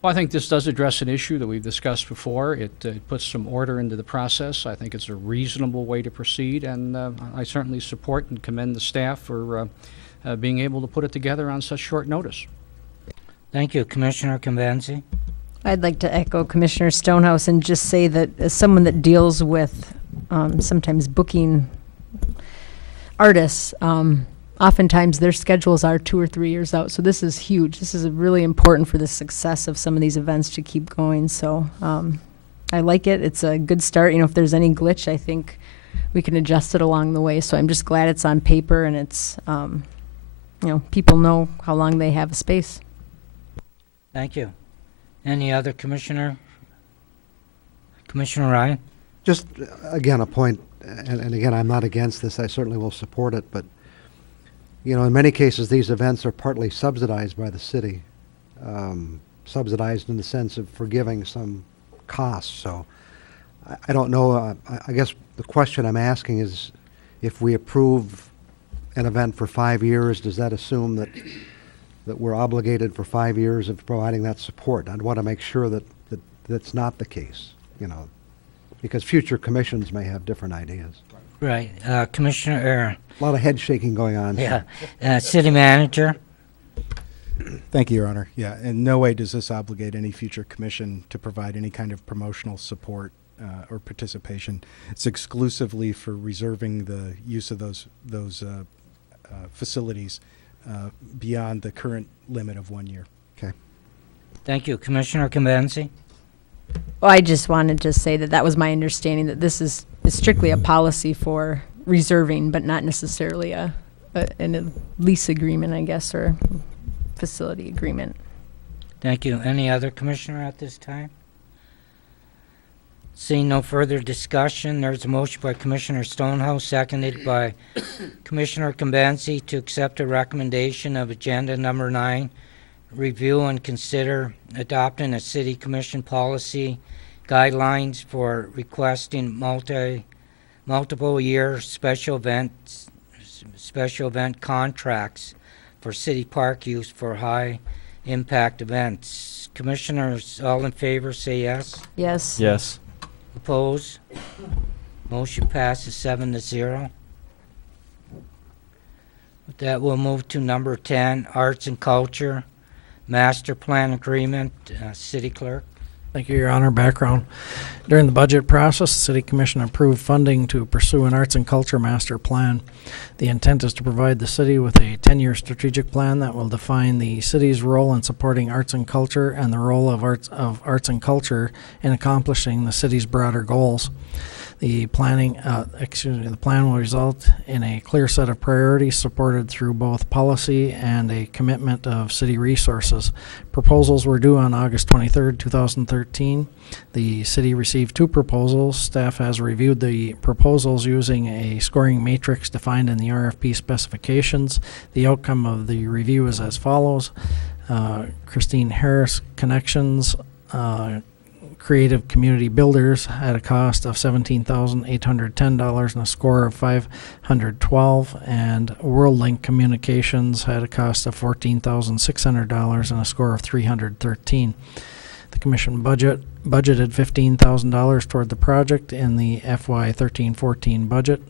Well, I think this does address an issue that we've discussed before. It puts some order into the process. I think it's a reasonable way to proceed, and I certainly support and commend the staff for being able to put it together on such short notice. Thank you, Commissioner Convenzi. I'd like to echo Commissioner Stonehouse and just say that as someone that deals with sometimes booking artists, oftentimes their schedules are 2 or 3 years out. So this is huge. This is really important for the success of some of these events to keep going. So I like it. It's a good start. If there's any glitch, I think we can adjust it along the way. So I'm just glad it's on paper and it's people know how long they have a space. Thank you. Any other commissioner? Commissioner Ryan? Just, again, a point, and again, I'm not against this. I certainly will support it. But, in many cases, these events are partly subsidized by the city, subsidized in the sense of forgiving some costs. So I don't know. I guess the question I'm asking is, if we approve an event for 5 years, does that assume that we're obligated for 5 years of providing that support? I'd want to make sure that that's not the case, because future commissions may have different ideas. Right. Commissioner. A lot of head shaking going on. Yeah. City Manager. Thank you, Your Honor. Yeah, in no way does this obligate any future commission to provide any kind of promotional support or participation. It's exclusively for reserving the use of those facilities beyond the current limit of 1 year. Okay. Thank you. Commissioner Convenzi? Well, I just wanted to say that was my understanding, that this is strictly a policy for reserving, but not necessarily a lease agreement, I guess, or facility agreement. Thank you. Any other commissioner at this time? Seeing no further discussion, there's a motion by Commissioner Stonehouse, seconded by Commissioner Kambenzi to accept a recommendation of agenda number 9, review and consider adopting a city commission policy guidelines for requesting multiple year special event contracts for city park use for high impact events. Commissioners, all in favor, say yes. Yes. Yes. Oppose? Motion passes 7-0. With that, we'll move to number 10, Arts and Culture, Master Plan Agreement. City Clerk. Thank you, Your Honor. Background. During the budget process, the City Commission approved funding to pursue an arts and culture master plan. The intent is to provide the city with a 10-year strategic plan that will define the city's role in supporting arts and culture and the role of arts and culture in accomplishing the city's broader goals. The the plan will result in a clear set of priorities supported through both policy and a commitment of city resources. Proposals were due on August 23rd, 2013. The city received 2 proposals. Staff has reviewed the proposals using a scoring matrix defined in the RFP specifications. The outcome of the review is as follows. Christine Harris Connections, Creative Community Builders at a cost of $17,810 and a score of 512, and WorldLink Communications had a cost of $14,600 and a score of 313. The commission budgeted $15,000 toward the project in the FY 13-14 budget.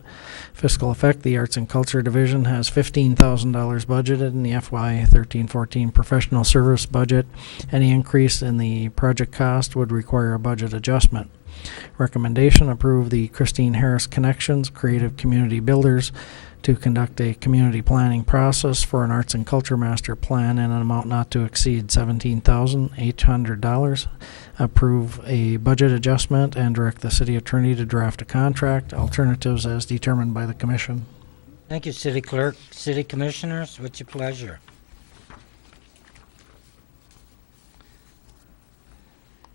Fiscal effect, the Arts and Culture Division has $15,000 budgeted in the FY 13-14 professional service budget. Any increase in the project cost would require a budget adjustment. Recommendation, approve the Christine Harris Connections Creative Community Builders to conduct a community planning process for an arts and culture master plan in an amount not to exceed $17,800. Approve a budget adjustment and direct the city attorney to draft a contract. Alternatives as determined by the commission. Thank you, City Clerk. City Commissioners, what's your pleasure?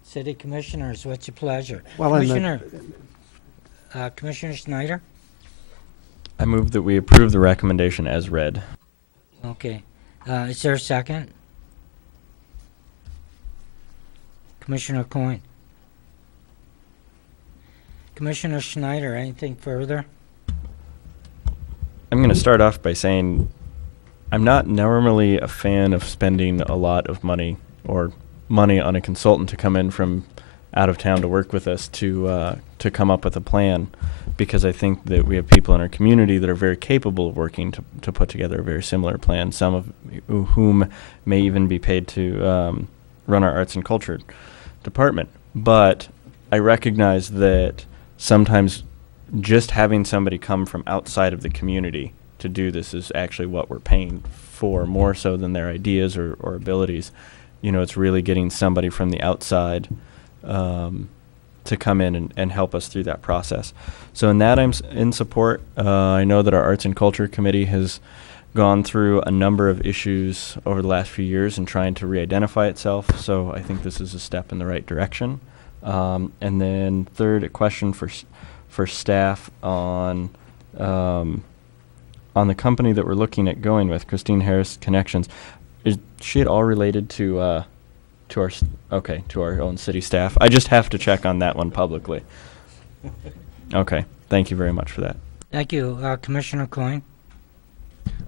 City Commissioners, what's your pleasure? Well, Commissioner Snyder? I move that we approve the recommendation as read. Okay. Is there a second? Commissioner Coyne. Commissioner Schneider, anything further? I'm going to start off by saying I'm not normally a fan of spending a lot of money or money on a consultant to come in from out of town to work with us to come up with a plan, because I think that we have people in our community that are very capable of working to put together a very similar plan, some of whom may even be paid to run our arts and culture department. But I recognize that sometimes just having somebody come from outside of the community to do this is actually what we're paying for, more so than their ideas or abilities. You know, it's really getting somebody from the outside to come in and help us through that process. So in that, I'm in support. I know that our Arts and Culture Committee has gone through a number of issues over the last few years and trying to re-identify itself, so I think this is a step in the right direction. And then third, a question for staff on the company that we're looking at going with, Christine Harris Connections. Is she at all related to our own city staff? I just have to check on that one publicly. Okay, thank you very much for that. Thank you. Commissioner Coyne?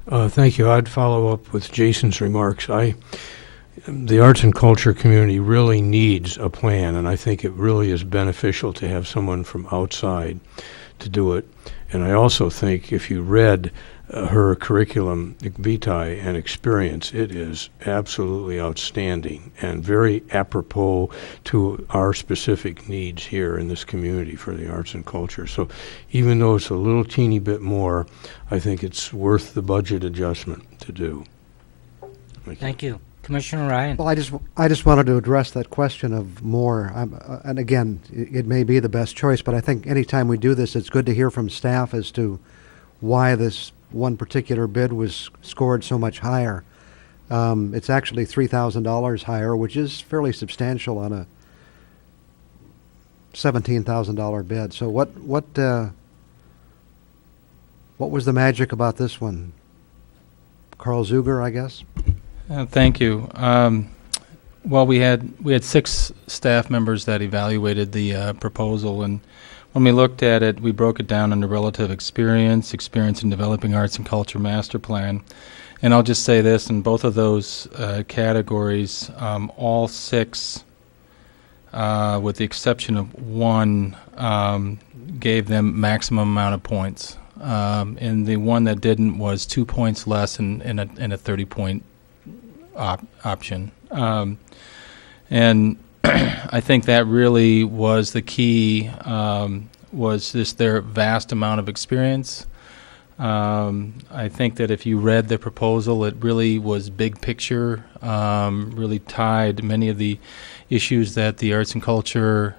Thank you. I'd follow up with Jason's remarks. The arts and culture community really needs a plan, and I think it really is beneficial to have someone from outside to do it. And I also think if you read her curriculum vitae and experience, it is absolutely outstanding and very apropos to our specific needs here in this community for the arts and culture. So even though it's a little teeny bit more, I think it's worth the budget adjustment to do. Thank you. Commissioner Ryan? Well, I just wanted to address that question of more. And again, it may be the best choice, but I think anytime we do this, it's good to hear from staff as to why this one particular bid was scored so much higher. It's actually $3,000 higher, which is fairly substantial on a $17,000 bid. So what was the magic about this one? Carl Zuger, I guess? Thank you. Well, we had 6 staff members that evaluated the proposal, and when we looked at it, we broke it down under relative experience in developing arts and culture master plan. And I'll just say this, in both of those categories, all 6, with the exception of 1, gave them maximum amount of points. And the one that didn't was 2 points less in a 30-point option. And I think that really was the key, was just their vast amount of experience. I think that if you read the proposal, it really was big picture, really tied many of the issues that the Arts and Culture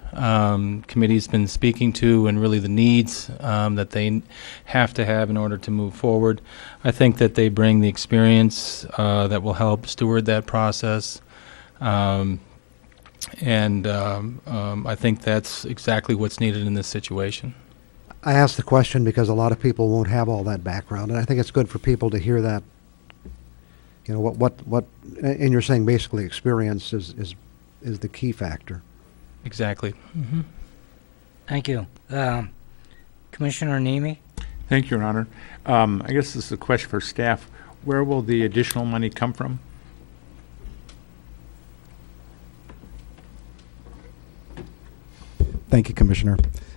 Committee's been speaking to, and really the needs that they have to have in order to move forward. I think that they bring the experience that will help steward that process. And I think that's exactly what's needed in this situation. I asked the question because a lot of people won't have all that background, and I think it's good for people to hear that. You know, what, and you're saying basically experience is the key factor. Exactly. Mm-hmm. Thank you. Commissioner Nemi? Thank you, Your Honor. I guess this is a question for staff. Where will the additional money come from? Thank you, Commissioner.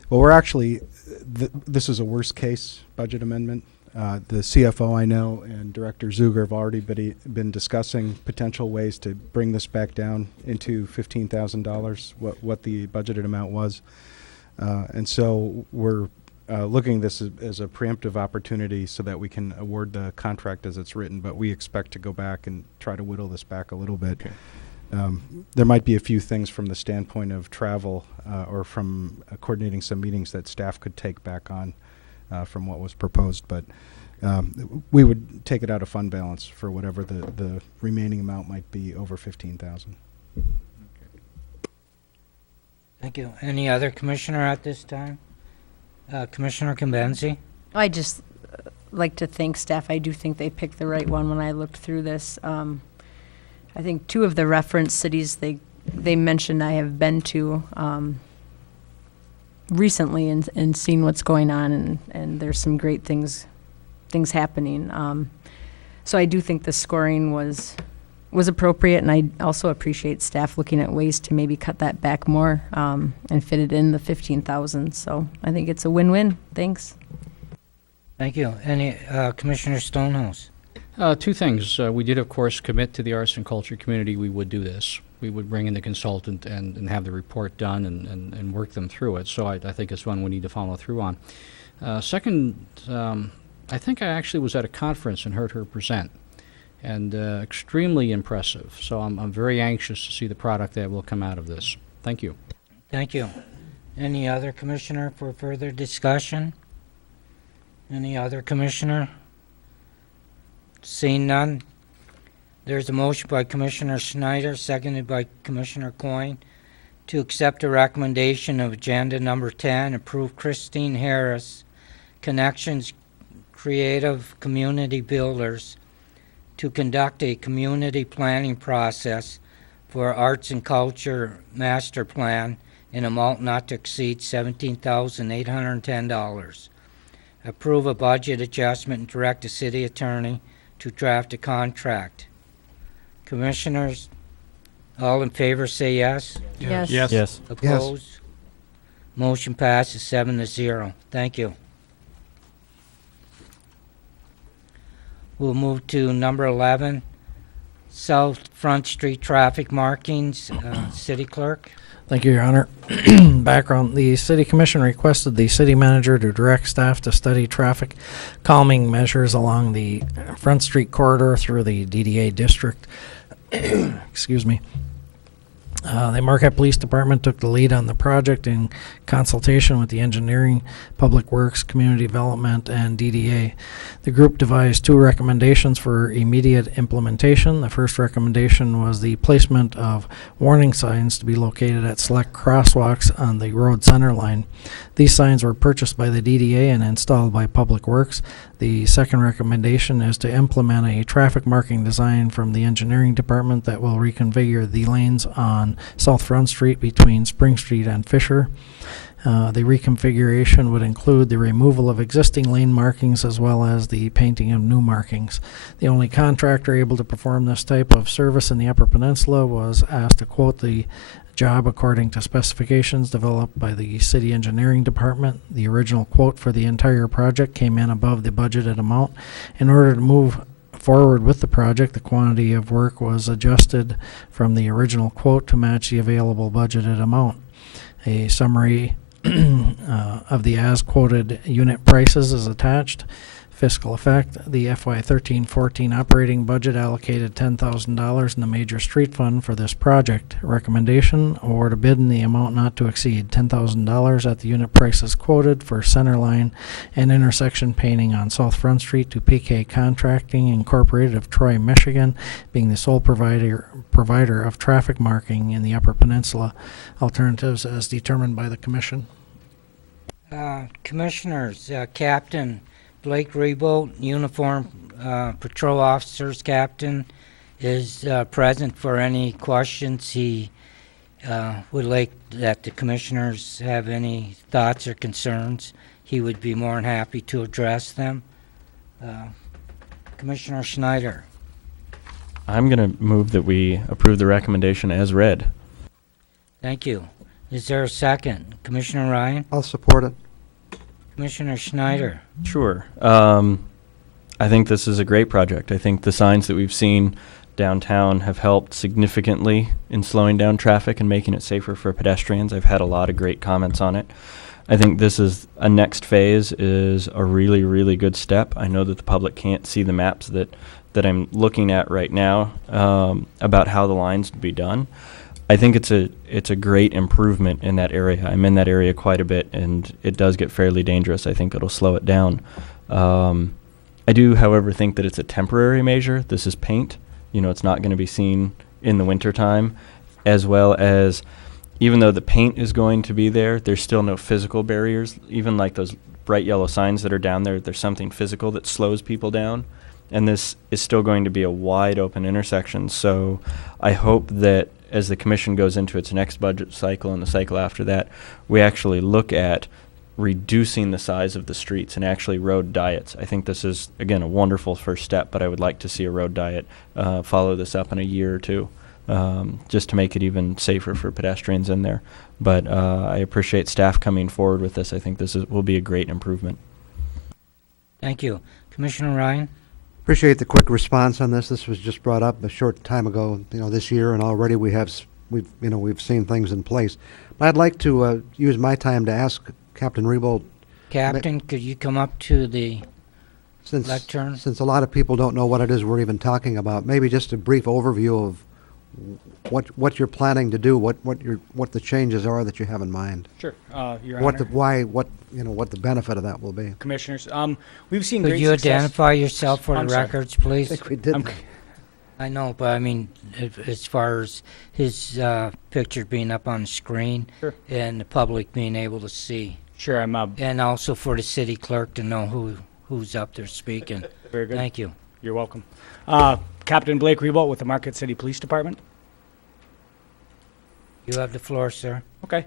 Well, we're actually, this is a worst case budget amendment. The CFO I know and Director Zuger have already been discussing potential ways to bring this back down into $15,000, what the budgeted amount was. And so we're looking at this as a preemptive opportunity so that we can award the contract as it's written, but we expect to go back and try to whittle this back a little bit. Okay. There might be a few things from the standpoint of travel or from coordinating some meetings that staff could take back on from what was proposed, but we would take it out of fund balance for whatever the remaining amount might be over $15,000. Thank you. Any other commissioner at this time? Commissioner Conbenzi? I just like to thank staff. I do think they picked the right one when I looked through this. I think 2 of the reference cities they mentioned I have been to recently and seen what's going on, and there's some great things happening. So I do think the scoring was appropriate, and I also appreciate staff looking at ways to maybe cut that back more and fit it in the 15,000. So I think it's a win-win. Thanks. Thank you. Any Commissioner Stonehouse? 2 things. We did, of course, commit to the Arts and Culture Committee we would do this. We would bring in the consultant and have the report done and work them through it. So I think it's one we need to follow through on. Second, I think I actually was at a conference and heard her present, and extremely impressive. So I'm very anxious to see the product that will come out of this. Thank you. Thank you. Any other commissioner for further discussion? Any other commissioner? Seeing none, there's a motion by Commissioner Schneider, seconded by Commissioner Coyne, to accept a recommendation of agenda number 10, approve Christine Harris, Connections Creative Community Builders, to conduct a community planning process for Arts and Culture Master Plan in amount not to exceed $17,810. Approve a budget adjustment and direct the city attorney to draft a contract. Commissioners, all in favor say yes. Yes. Yes. Yes. Opposed? Yes. Motion passes 7-0. Thank you. We'll move to number 11, South Front Street traffic markings. City Clerk. Thank you, Your Honor. Background, the City Commission requested the city manager to direct staff to study traffic calming measures along the Front Street corridor through the DDA district. Excuse me. The Marquette Police Department took the lead on the project in consultation with the Engineering, Public Works, Community Development, and DDA. The group devised 2 recommendations for immediate implementation. The first recommendation was the placement of warning signs to be located at select crosswalks on the road center line. These signs were purchased by the DDA and installed by Public Works. The second recommendation is to implement a traffic marking design from the Engineering Department that will reconfigure the lanes on South Front Street between Spring Street and Fisher. The reconfiguration would include the removal of existing lane markings as well as the painting of new markings. The only contractor able to perform this type of service in the Upper Peninsula was asked to quote the job according to specifications developed by the City Engineering Department. The original quote for the entire project came in above the budgeted amount. In order to move forward with the project, the quantity of work was adjusted from the original quote to match the available budgeted amount. A summary of the as-quoted unit prices is attached. Fiscal effect: the FY 13-14 operating budget allocated $10,000 in the major street fund for this project. Recommendation: award a bid in the amount not to exceed $10,000 at the unit prices quoted for center line and intersection painting on South Front Street to PK Contracting Incorporated of Troy, Michigan, being the sole provider of traffic marking in the Upper Peninsula. Alternatives as determined by the Commission. Commissioners, Captain Blake Rebolt, Uniform Patrol Officers Captain, is present for any questions. He would like that the commissioners have any thoughts or concerns. He would be more than happy to address them. Commissioner Schneider. I'm going to move that we approve the recommendation as read. Thank you. Is there a second? Commissioner Ryan? I'll support it. Commissioner Schneider? Sure. I think this is a great project. I think the signs that we've seen downtown have helped significantly in slowing down traffic and making it safer for pedestrians. I've had a lot of great comments on it. I think this is a next phase is a really, really good step. I know that the public can't see the maps that I'm looking at right now about how the lines would be done. I think it's a great improvement in that area. I'm in that area quite a bit, and it does get fairly dangerous. I think it'll slow it down. I do, however, think that it's a temporary measure. This is paint. You know, it's not going to be seen in the wintertime, as well as even though the paint is going to be there, there's still no physical barriers. Even like those bright yellow signs that are down there, there's something physical that slows people down. And this is still going to be a wide open intersection. So I hope that as the commission goes into its next budget cycle and the cycle after that, we actually look at reducing the size of the streets and actually road diets. I think this is, again, a wonderful first step, but I would like to see a road diet follow this up in a year or two, just to make it even safer for pedestrians in there. But I appreciate staff coming forward with this. I think this will be a great improvement. Thank you. Commissioner Ryan? Appreciate the quick response on this. This was just brought up a short time ago, this year, and already we've seen things in place. But I'd like to use my time to ask Captain Rebolt. Captain, could you come up to the lectern? Since a lot of people don't know what it is we're even talking about, maybe just a brief overview of what you're planning to do, what the changes are that you have in mind. Sure, Your Honor. What the benefit of that will be. Commissioners, we've seen Could great you success. Identify yourself for I'm the sorry. records, please? I think we did. I know, but I mean, as far as his picture being up on the screen, Sure. And the public being able to see. Sure, I'm and also for the city clerk to know who's up there speaking. Very good. Thank you. You're welcome. Captain Blake Rebolt with the Marquette City Police Department. You have the floor, sir. Okay.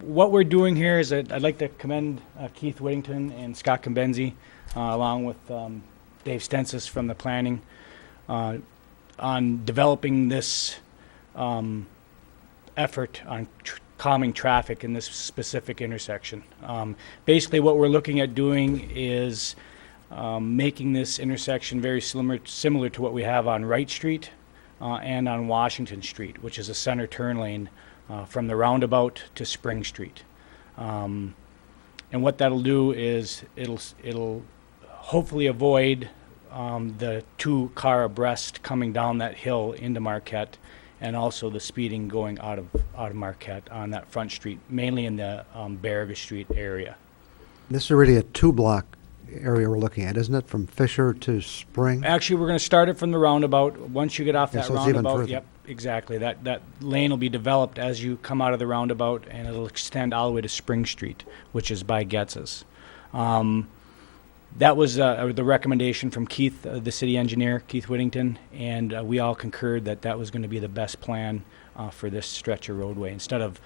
What we're doing here is I'd like to commend Keith Whittington and Scott Combenzi, along with Dave Stensis from the planning, on developing this effort on calming traffic in this specific intersection. Basically, what we're looking at doing is making this intersection very similar to what we have on Wright Street and on Washington Street, which is a center turn lane from the roundabout to Spring Street. And what that'll do is it'll hopefully avoid the two car abreast coming down that hill into Marquette, and also the speeding going out of Marquette on that front street, mainly in the Baraga Street area. This is really a 2-block area we're looking at, isn't it, from Fisher to Spring? Actually, we're going to start it from the roundabout. Once you get off Yeah, that so it's even roundabout, further. yep, exactly. That lane will be developed as you come out of the roundabout, and it'll extend all the way to Spring Street, which is by Getz's. That was the recommendation from Keith, the city engineer, Keith Whittington, and we all concurred that that was going to be the best plan for this stretch of roadway. Instead of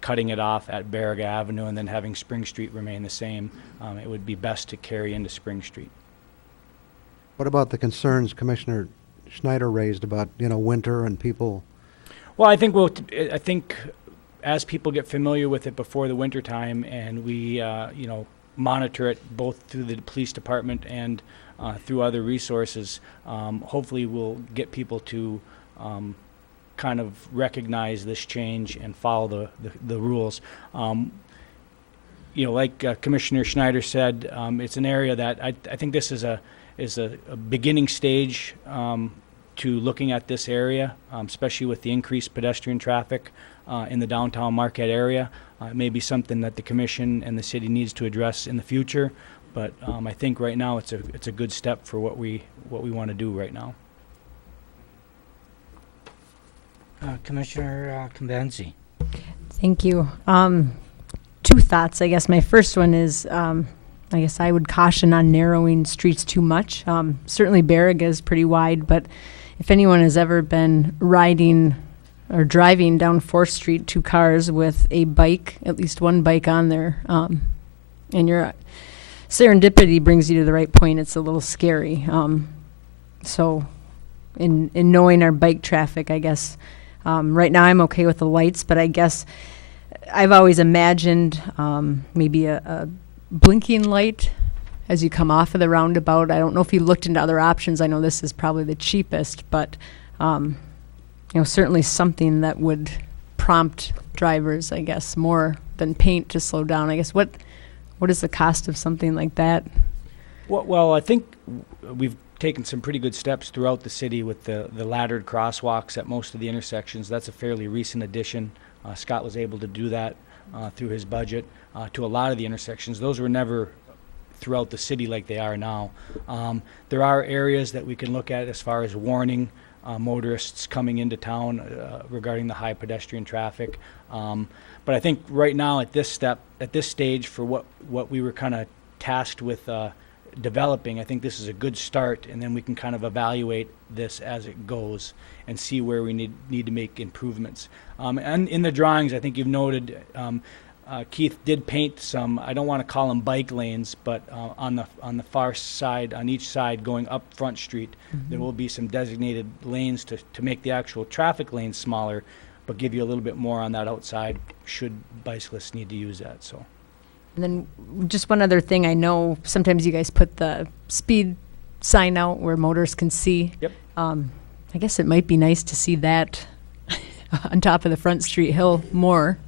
cutting it off at Baraga Avenue and then having Spring Street remain the same, it would be best to carry into Spring Street. What about the concerns Commissioner Schneider raised about, winter and people? Well, I think as people get familiar with it before the winter time, and we monitor it both through the police department and through other resources, hopefully we'll get people to kind of recognize this change and follow the rules. Like Commissioner Schneider said, it's an area that I think this is a beginning stage to looking at this area, especially with the increased pedestrian traffic in the downtown Marquette area. It may be something that the commission and the city needs to address in the future, but I think right now it's a good step for what we want to do right now. Commissioner Convenzi. Thank you. Two thoughts, I guess. My first one is, I guess I would caution on narrowing streets too much. Certainly Baraga is pretty wide, but if anyone has ever been riding or driving down 4th Street, 2 cars with a bike, at least one bike on there, and your serendipity brings you to the right point, it's a little scary. So in knowing our bike traffic, I guess, right now I'm okay with the lights, but I guess I've always imagined maybe a blinking light as you come off of the roundabout. I don't know if you looked into other options. I know this is probably the cheapest, but certainly something that would prompt drivers, I guess, more than paint to slow down. I guess what is the cost of something like that? Well, I think we've taken some pretty good steps throughout the city with the laddered crosswalks at most of the intersections. That's a fairly recent addition. Scott was able to do that through his budget to a lot of the intersections. Those were never throughout the city like they are now. There are areas that we can look at as far as warning motorists coming into town regarding the high pedestrian traffic. But I think right now at this stage for what we were kind of tasked with developing, I think this is a good start, and then we can kind of evaluate this as it goes and see where we need to make improvements. And in the drawings, I think you've noted, Keith did paint some, I don't want to call them bike lanes, but on the far side, on each side going up Front Street, there will be some designated lanes to make the actual traffic lanes smaller, but give you a little bit more on that outside should bicyclists need to use that. So. And then just one other thing, I know sometimes you guys put the speed sign out where motors can see. Yep. I guess it might be nice to see that on top of the Front Street Hill more.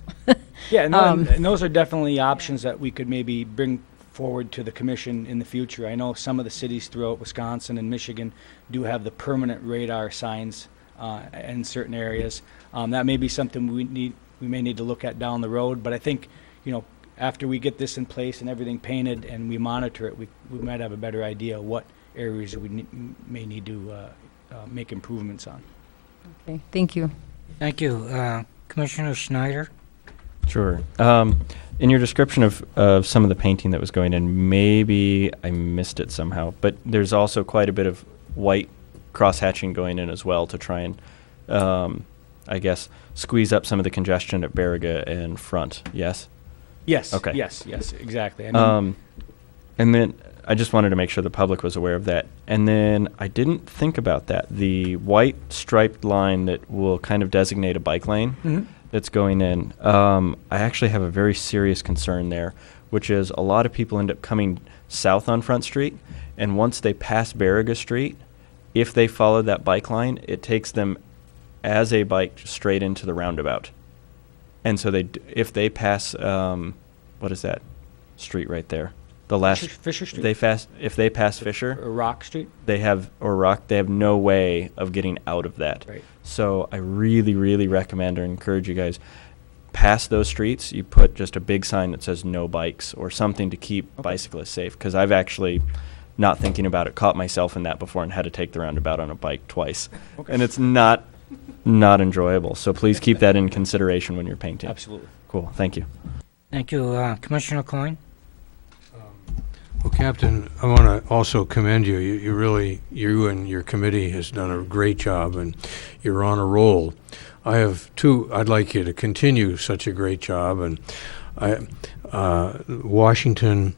Yeah, and those are definitely options that we could maybe bring forward to the commission in the future. I know some of the cities throughout Wisconsin and Michigan do have the permanent radar signs in certain areas. That may be something we may need to look at down the road, but I think, after we get this in place and everything painted and we monitor it, we might have a better idea what areas we may need to make improvements on. Okay, thank you. Thank you. Commissioner Schneider? Sure. In your description of some of the painting that was going in, maybe I missed it somehow, but there's also quite a bit of white cross-hatching going in as well to try and, I guess, squeeze up some of the congestion at Baraga and Front, yes? Yes. Okay. Yes, exactly. And then I just wanted to make sure the public was aware of that. And then I didn't think about that. The white striped line that will kind of designate a bike lane that's going in. I actually have a very serious concern there, which is a lot of people end up coming south on Front Street, and once they pass Baraga Street, if they follow that bike line, it takes them as a bike straight into the roundabout. And so if they pass, what is that street right there? the last Fisher Street? if they pass Fisher Or Rock Street? they have no way of getting out of that. Right. So I really, really recommend or encourage you guys, past those streets, you put just a big sign that says no bikes or something to keep bicyclists safe. Because I've actually, not thinking about it, caught myself in that before and had to take the roundabout on a bike twice. Okay. And it's not enjoyable. So please keep that in consideration when you're painting. Absolutely. Cool. Thank you. Thank you. Commissioner Coyne? Well, Captain, I want to also commend you. You and your committee has done a great job, and you're on a roll. I have two. I'd like you to continue such a great job, and Washington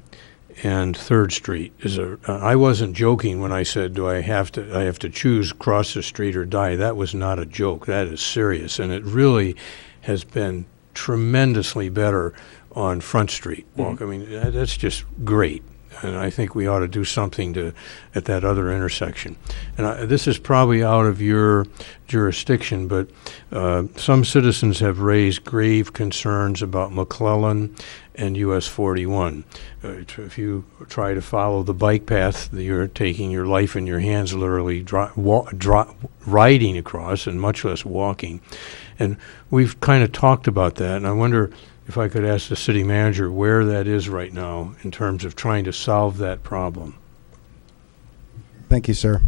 and 3rd Street is I wasn't joking when I said, I have to choose cross the street or die. That was not a joke. That is serious, and it really has been tremendously better on Front Street. I mean, that's just great. And I think we ought to do something at that other intersection. And this is probably out of your jurisdiction, but some citizens have raised grave concerns about McClellan and US 41. If you try to follow the bike path, you're taking your life in your hands, literally riding across, and much less walking. And we've kind of talked about that, and I wonder if I could ask the city manager where that is right now in terms of trying to solve that problem. Thank you, sir.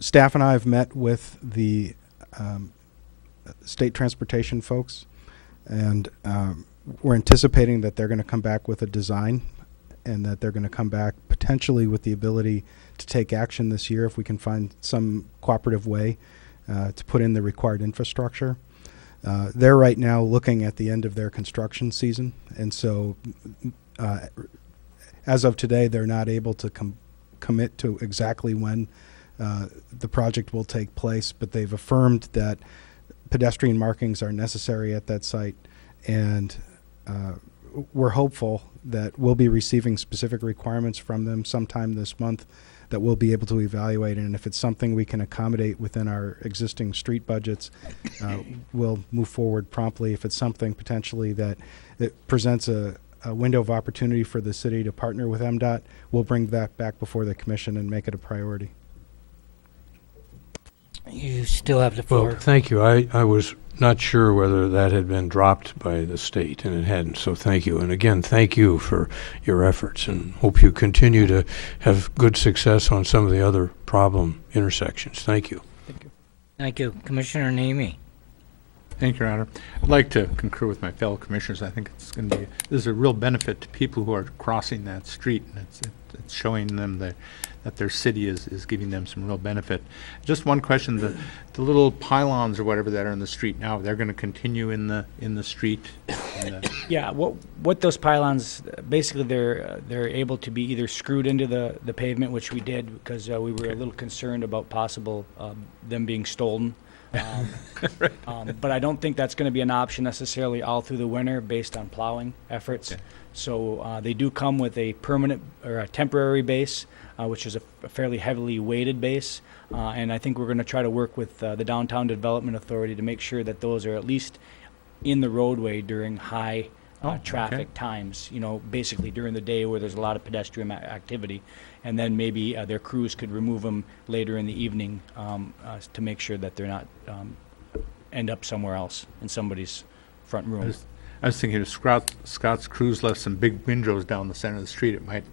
Staff and I have met with the state transportation folks, and we're anticipating that they're going to come back with a design, and that they're going to come back potentially with the ability to take action this year if we can find some cooperative way to put in the required infrastructure. They're right now looking at the end of their construction season, and so as of today, they're not able to commit to exactly when the project will take place, but they've affirmed that pedestrian markings are necessary at that site, and we're hopeful that we'll be receiving specific requirements from them sometime this month that we'll be able to evaluate, and if it's something we can accommodate within our existing street budgets, we'll move forward promptly. If it's something potentially that presents a window of opportunity for the city to partner with MDOT, we'll bring that back before the commission and make it a priority. You still have the floor. Well, thank you. I was not sure whether that had been dropped by the state, and it hadn't, so thank you. And again, thank you for your efforts, and hope you continue to have good success on some of the other problem intersections. Thank you. Thank you. Thank you. Commissioner Namey. Thank you, Your Honor. I'd like to concur with my fellow commissioners. I think it's going to be, this is a real benefit to people who are crossing that street, and it's showing them that their city is giving them some real benefit. Just one question, the little pylons or whatever that are in the street now, they're going to continue in the street? Yeah, what those pylons, basically they're able to be either screwed into the pavement, which we did because we were a little concerned about possible them being stolen. But I don't think that's going to be an option necessarily all through the winter based on plowing efforts. Okay. So they do come with a permanent or a temporary base, which is a fairly heavily weighted base. And I think we're going to try to work with the Downtown Development Authority to make sure that those are at least in the roadway during high traffic times, you know, basically during the day where there's a lot of pedestrian activity. And then maybe their crews could remove them later in the evening to make sure that they're not end up somewhere else in somebody's front room. I was thinking if Scott's crews left some big windows down the center of the street, it might,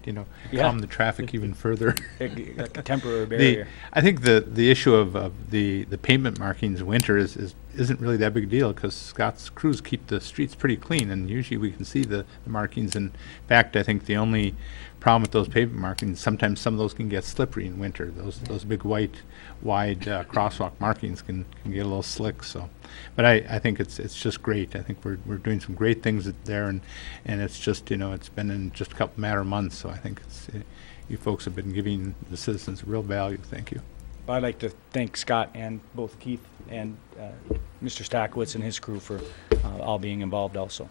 calm the traffic even further. Like a temporary barrier. I think the issue of the pavement markings in winter isn't really that big a deal because Scott's crews keep the streets pretty clean, and usually we can see the markings. In fact, I think the only problem with those pavement markings, sometimes some of those can get slippery in winter. Those big wide crosswalk markings can get a little slick. So, but I think it's just great. I think we're doing some great things there, and it's just it's been in just a couple matter of months. So I think you folks have been giving the citizens real value. Thank you. I'd like to thank Scott and both Keith and Mr. Stackowitz and his crew for all being involved also.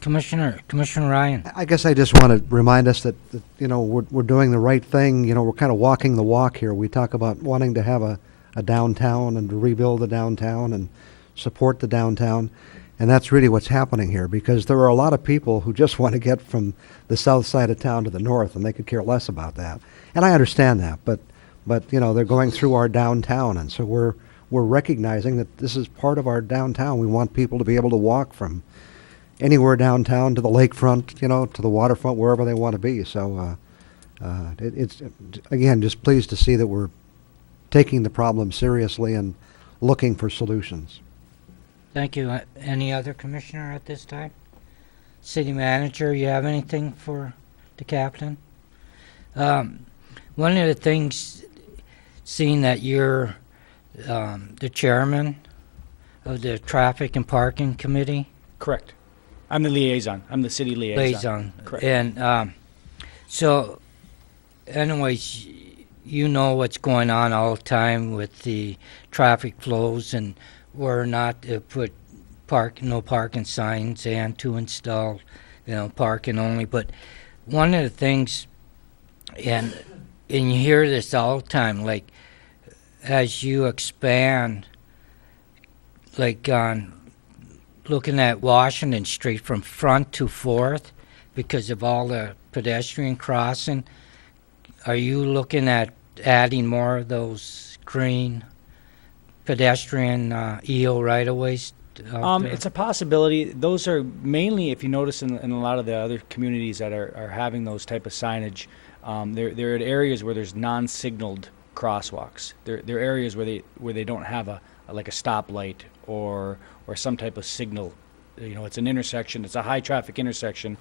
Commissioner Ryan. I guess I just want to remind us that we're doing the right thing. We're kind of walking the walk here. We talk about wanting to have a downtown and to rebuild the downtown and support the downtown. And that's really what's happening here, because there are a lot of people who just want to get from the south side of town to the north, and they could care less about that. And I understand that, but you know, they're going through our downtown, and so we're recognizing that this is part of our downtown. We want people to be able to walk from anywhere downtown to the lakefront, you know, to the waterfront, wherever they want to be. So it's, again, just pleased to see that we're taking the problem seriously and looking for solutions. Thank you. Any other commissioner at this time? City manager, you have anything for the captain? One of the things, seeing that you're the chairman of the Traffic and Parking Committee. Correct. I'm the liaison. I'm the city liaison. Correct. And so, anyways, you know what's going on all the time with the traffic flows and where or not to put no parking signs and to install, you know, parking only. But one of the things, and you hear this all the time, like as you expand, like on looking at Washington Street from Front to Fourth, because of all the pedestrian crossing, are you looking at adding more of those green pedestrian EO right-of-ways? It's a possibility. Those are mainly, if you notice in a lot of the other communities that are having those type of signage, they're at areas where there's non-signaled crosswalks. They're areas where they don't have like a stoplight or some type of signal. You know, it's an intersection. It's a high traffic intersection,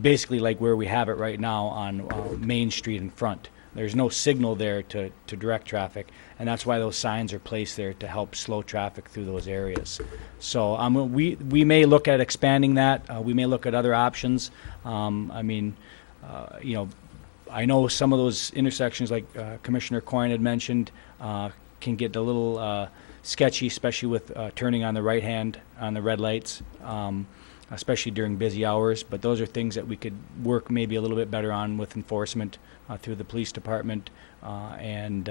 basically like where we have it right now on Main Street in Front. There's no signal there to direct traffic, and that's why those signs are placed there to help slow traffic through those areas. So we may look at expanding that. We may look at other options. I mean, you know, I know some of those intersections, like Commissioner Coyne had mentioned, can get a little sketchy, especially with turning on the right hand on the red lights, especially during busy hours. But those are things that we could work maybe a little bit better on with enforcement through the police department and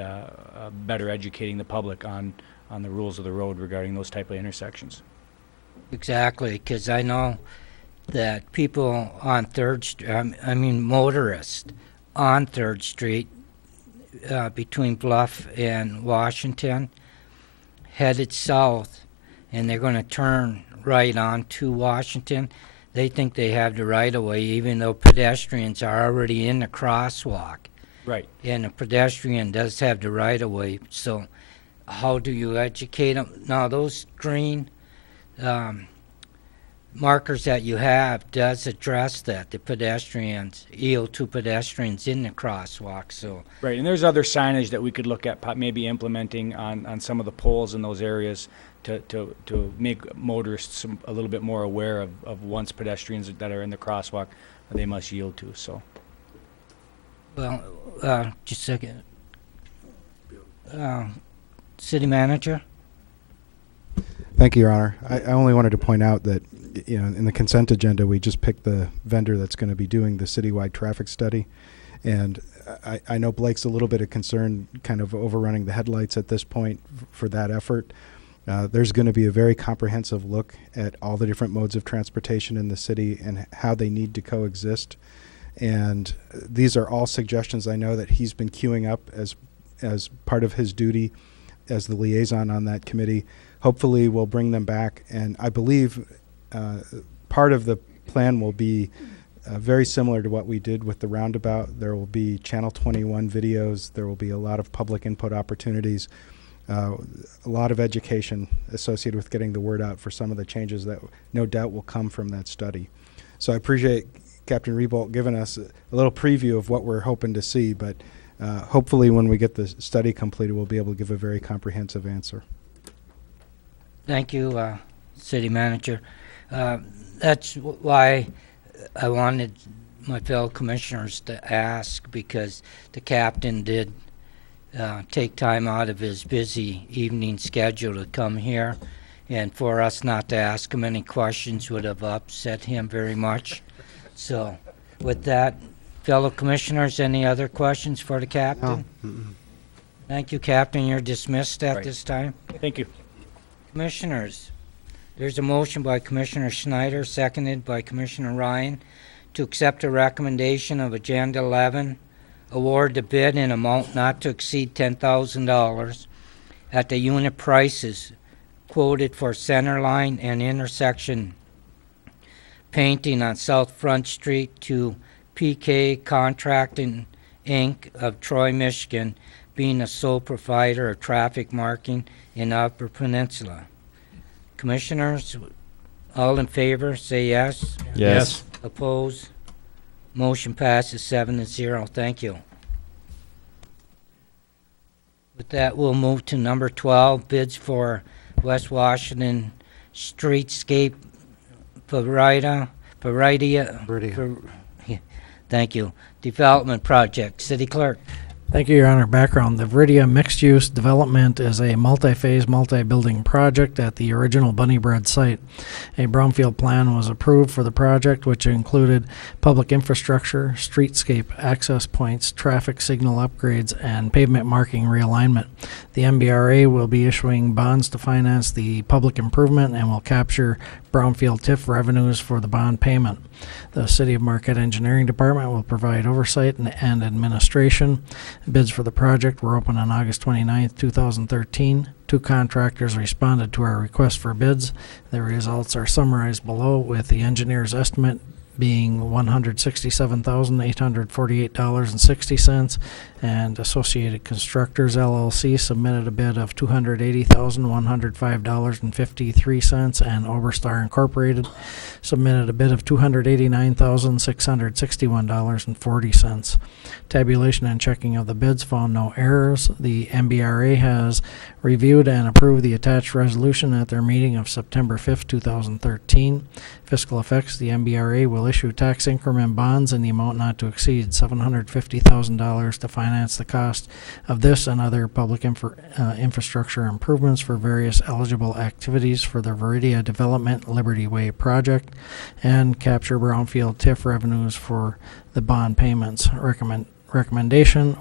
better educating the public on the rules of the road regarding those type of intersections. Exactly, because I know that people on 3rd Street, I mean motorists on 3rd Street between Bluff and Washington, headed south, and they're going to turn right onto Washington. They think they have the right-of-way, even though pedestrians are already in the crosswalk. Right. And a pedestrian does have the right-of-way. So how do you educate them? Now, those green markers that you have does address that, the pedestrians, EO2 pedestrians in the crosswalk. So right, and there's other signage that we could look at maybe implementing on some of the poles in those areas to make motorists a little bit more aware of once pedestrians that are in the crosswalk they must yield to. So, well, just a second. City manager. Thank you, Your Honor. I only wanted to point out that, you know, in the consent agenda, we just picked the vendor that's going to be doing the citywide traffic study. And I know Blake's a little bit of concern kind of overrunning the headlights at this point for that effort. There's going to be a very comprehensive look at all the different modes of transportation in the city and how they need to coexist. And these are all suggestions I know that he's been queuing up as part of his duty as the liaison on that committee. Hopefully we'll bring them back, and I believe part of the plan will be very similar to what we did with the roundabout. There will be Channel 21 videos. There will be a lot of public input opportunities, a lot of education associated with getting the word out for some of the changes that no doubt will come from that study. So I appreciate Captain Rebolt giving us a little preview of what we're hoping to see, but hopefully when we get the study completed, we'll be able to give a very comprehensive answer. Thank you, City Manager. That's why I wanted my fellow commissioners to ask, because the captain did take time out of his busy evening schedule to come here, and for us not to ask him any questions would have upset him very much. So with that, fellow commissioners, any other questions for the captain? No. Thank you, Captain. You're dismissed at Right. this time. Thank you. Commissioners, There's a motion by Commissioner Schneider, seconded by Commissioner Ryan, to accept the recommendation of Agenda 11, award the bid in amount not to exceed $10,000 at the unit prices quoted for center line and intersection painting on South Front Street to PK Contracting, Inc. of Troy, Michigan, being the sole provider of traffic marking in Upper Peninsula. Commissioners, all in favor, say yes. Yes. Opposed? Motion passes 7-0. Thank you. With that, we'll move to number 12, bids for West Washington Streetscape Varidia. Thank you. Development project. City Clerk. Thank you, Your Honor. Background. The Veridia mixed-use development is a multi-phase, multi-building project at the original Bunny Bread site. A brownfield plan was approved for the project, which included public infrastructure, streetscape access points, traffic signal upgrades, and pavement marking realignment. The MBRA will be issuing bonds to finance the public improvement and will capture brownfield TIF revenues for the bond payment. The City of Marquette Engineering Department will provide oversight and administration. Bids for the project were open on August 29, 2013. 2 contractors responded to our request for bids. The results are summarized below, with the engineer's estimate being $167,848.60, and Associated Constructors LLC submitted a bid of $280,105.53, and Oberstar Incorporated submitted a bid of $289,661.40. Tabulation and checking of the bids found no errors. The MBRA has reviewed and approved the attached resolution at their meeting of September 5, 2013. Fiscal effects: the MBRA will issue tax increment bonds in the amount not to exceed $750,000 to finance the cost of this and other public infrastructure improvements for various eligible activities for the Veridia Development Liberty Way project, and capture brownfield TIF revenues for the bond payments. Recommendation: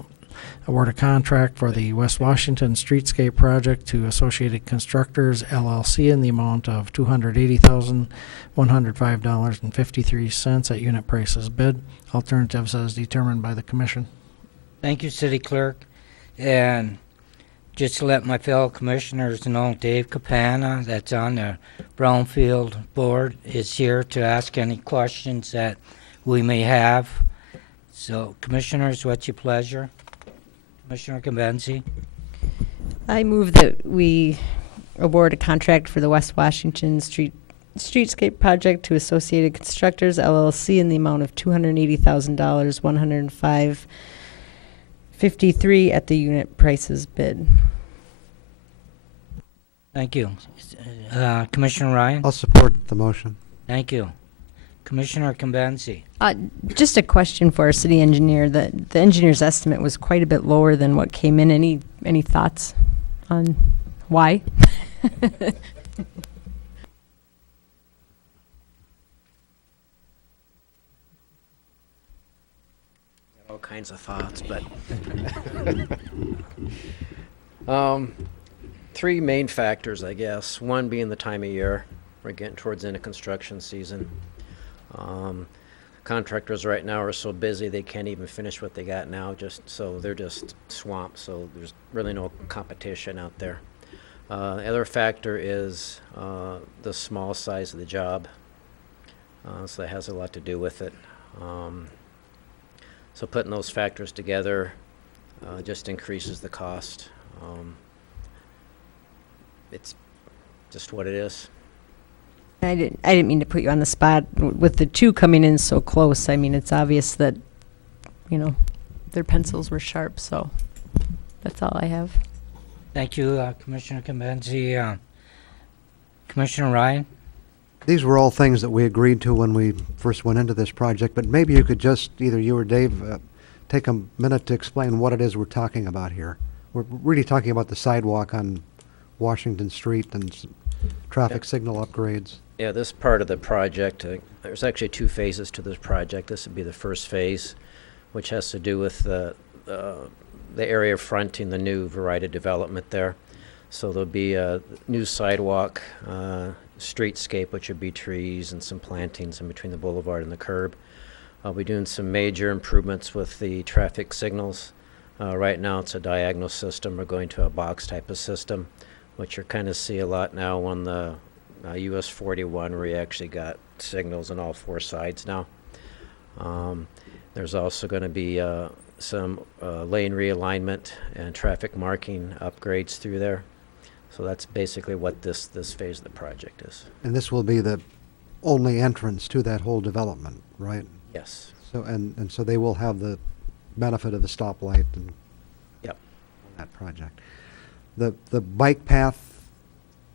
award a contract for the West Washington Streetscape project to Associated Constructors LLC in the amount of $280,105.53 at unit prices bid. Alternatives as determined by the Commission. Thank you, City Clerk. And just to let my fellow commissioners know, Dave Capana, that's on the Brownfield Board, is here to ask any questions that we may have. So, Commissioners, what's your pleasure? Commissioner Convenzi. I move that we award a contract for the West Washington Streetscape project to Associated Constructors LLC in the amount of $280,000, $105.53 at the unit prices bid. Thank you. Commissioner Ryan? I'll support the motion. Thank you. Commissioner Convenzi. Just a question for our city engineer. The engineer's estimate was quite a bit lower than what came in. Any thoughts on why? All kinds of thoughts, but 3 main factors, I guess. One being the time of year. We're getting towards the end of construction season. Contractors right now are so busy they can't even finish what they got now, so they're just swamped, so there's really no competition out there. The other factor is the small size of the job, so that has a lot to do with it. So putting those factors together just increases the cost. It's just what it is. I didn't mean to put you on the spot with the 2 coming in so close. I mean, it's obvious that, their pencils were sharp, so that's all I have. Thank you, Commissioner Convenzi. Commissioner Ryan? These were all things that we agreed to when we first went into this project, but maybe you could just, either you or Dave, take a minute to explain what it is we're talking about here. We're really talking about the sidewalk on Washington Street and traffic signal upgrades. Yeah, this part of the project, there's actually 2 phases to this project. This would be the first phase, which has to do with the area fronting the new Veridia development there. So there'll be a new sidewalk streetscape, which would be trees and some plantings in between the boulevard and the curb. I'll be doing some major improvements with the traffic signals. Right now it's a diagonal system. We're going to a box type of system, which you kind of see a lot now on the US 41, where you actually got signals on all four sides now. There's also going to be some lane realignment and traffic marking upgrades through there. So that's basically what this phase of the project is. And this will be the only entrance to that whole development, right? Yes. So, and so they will have the benefit of the stoplight and yep. that project. The bike path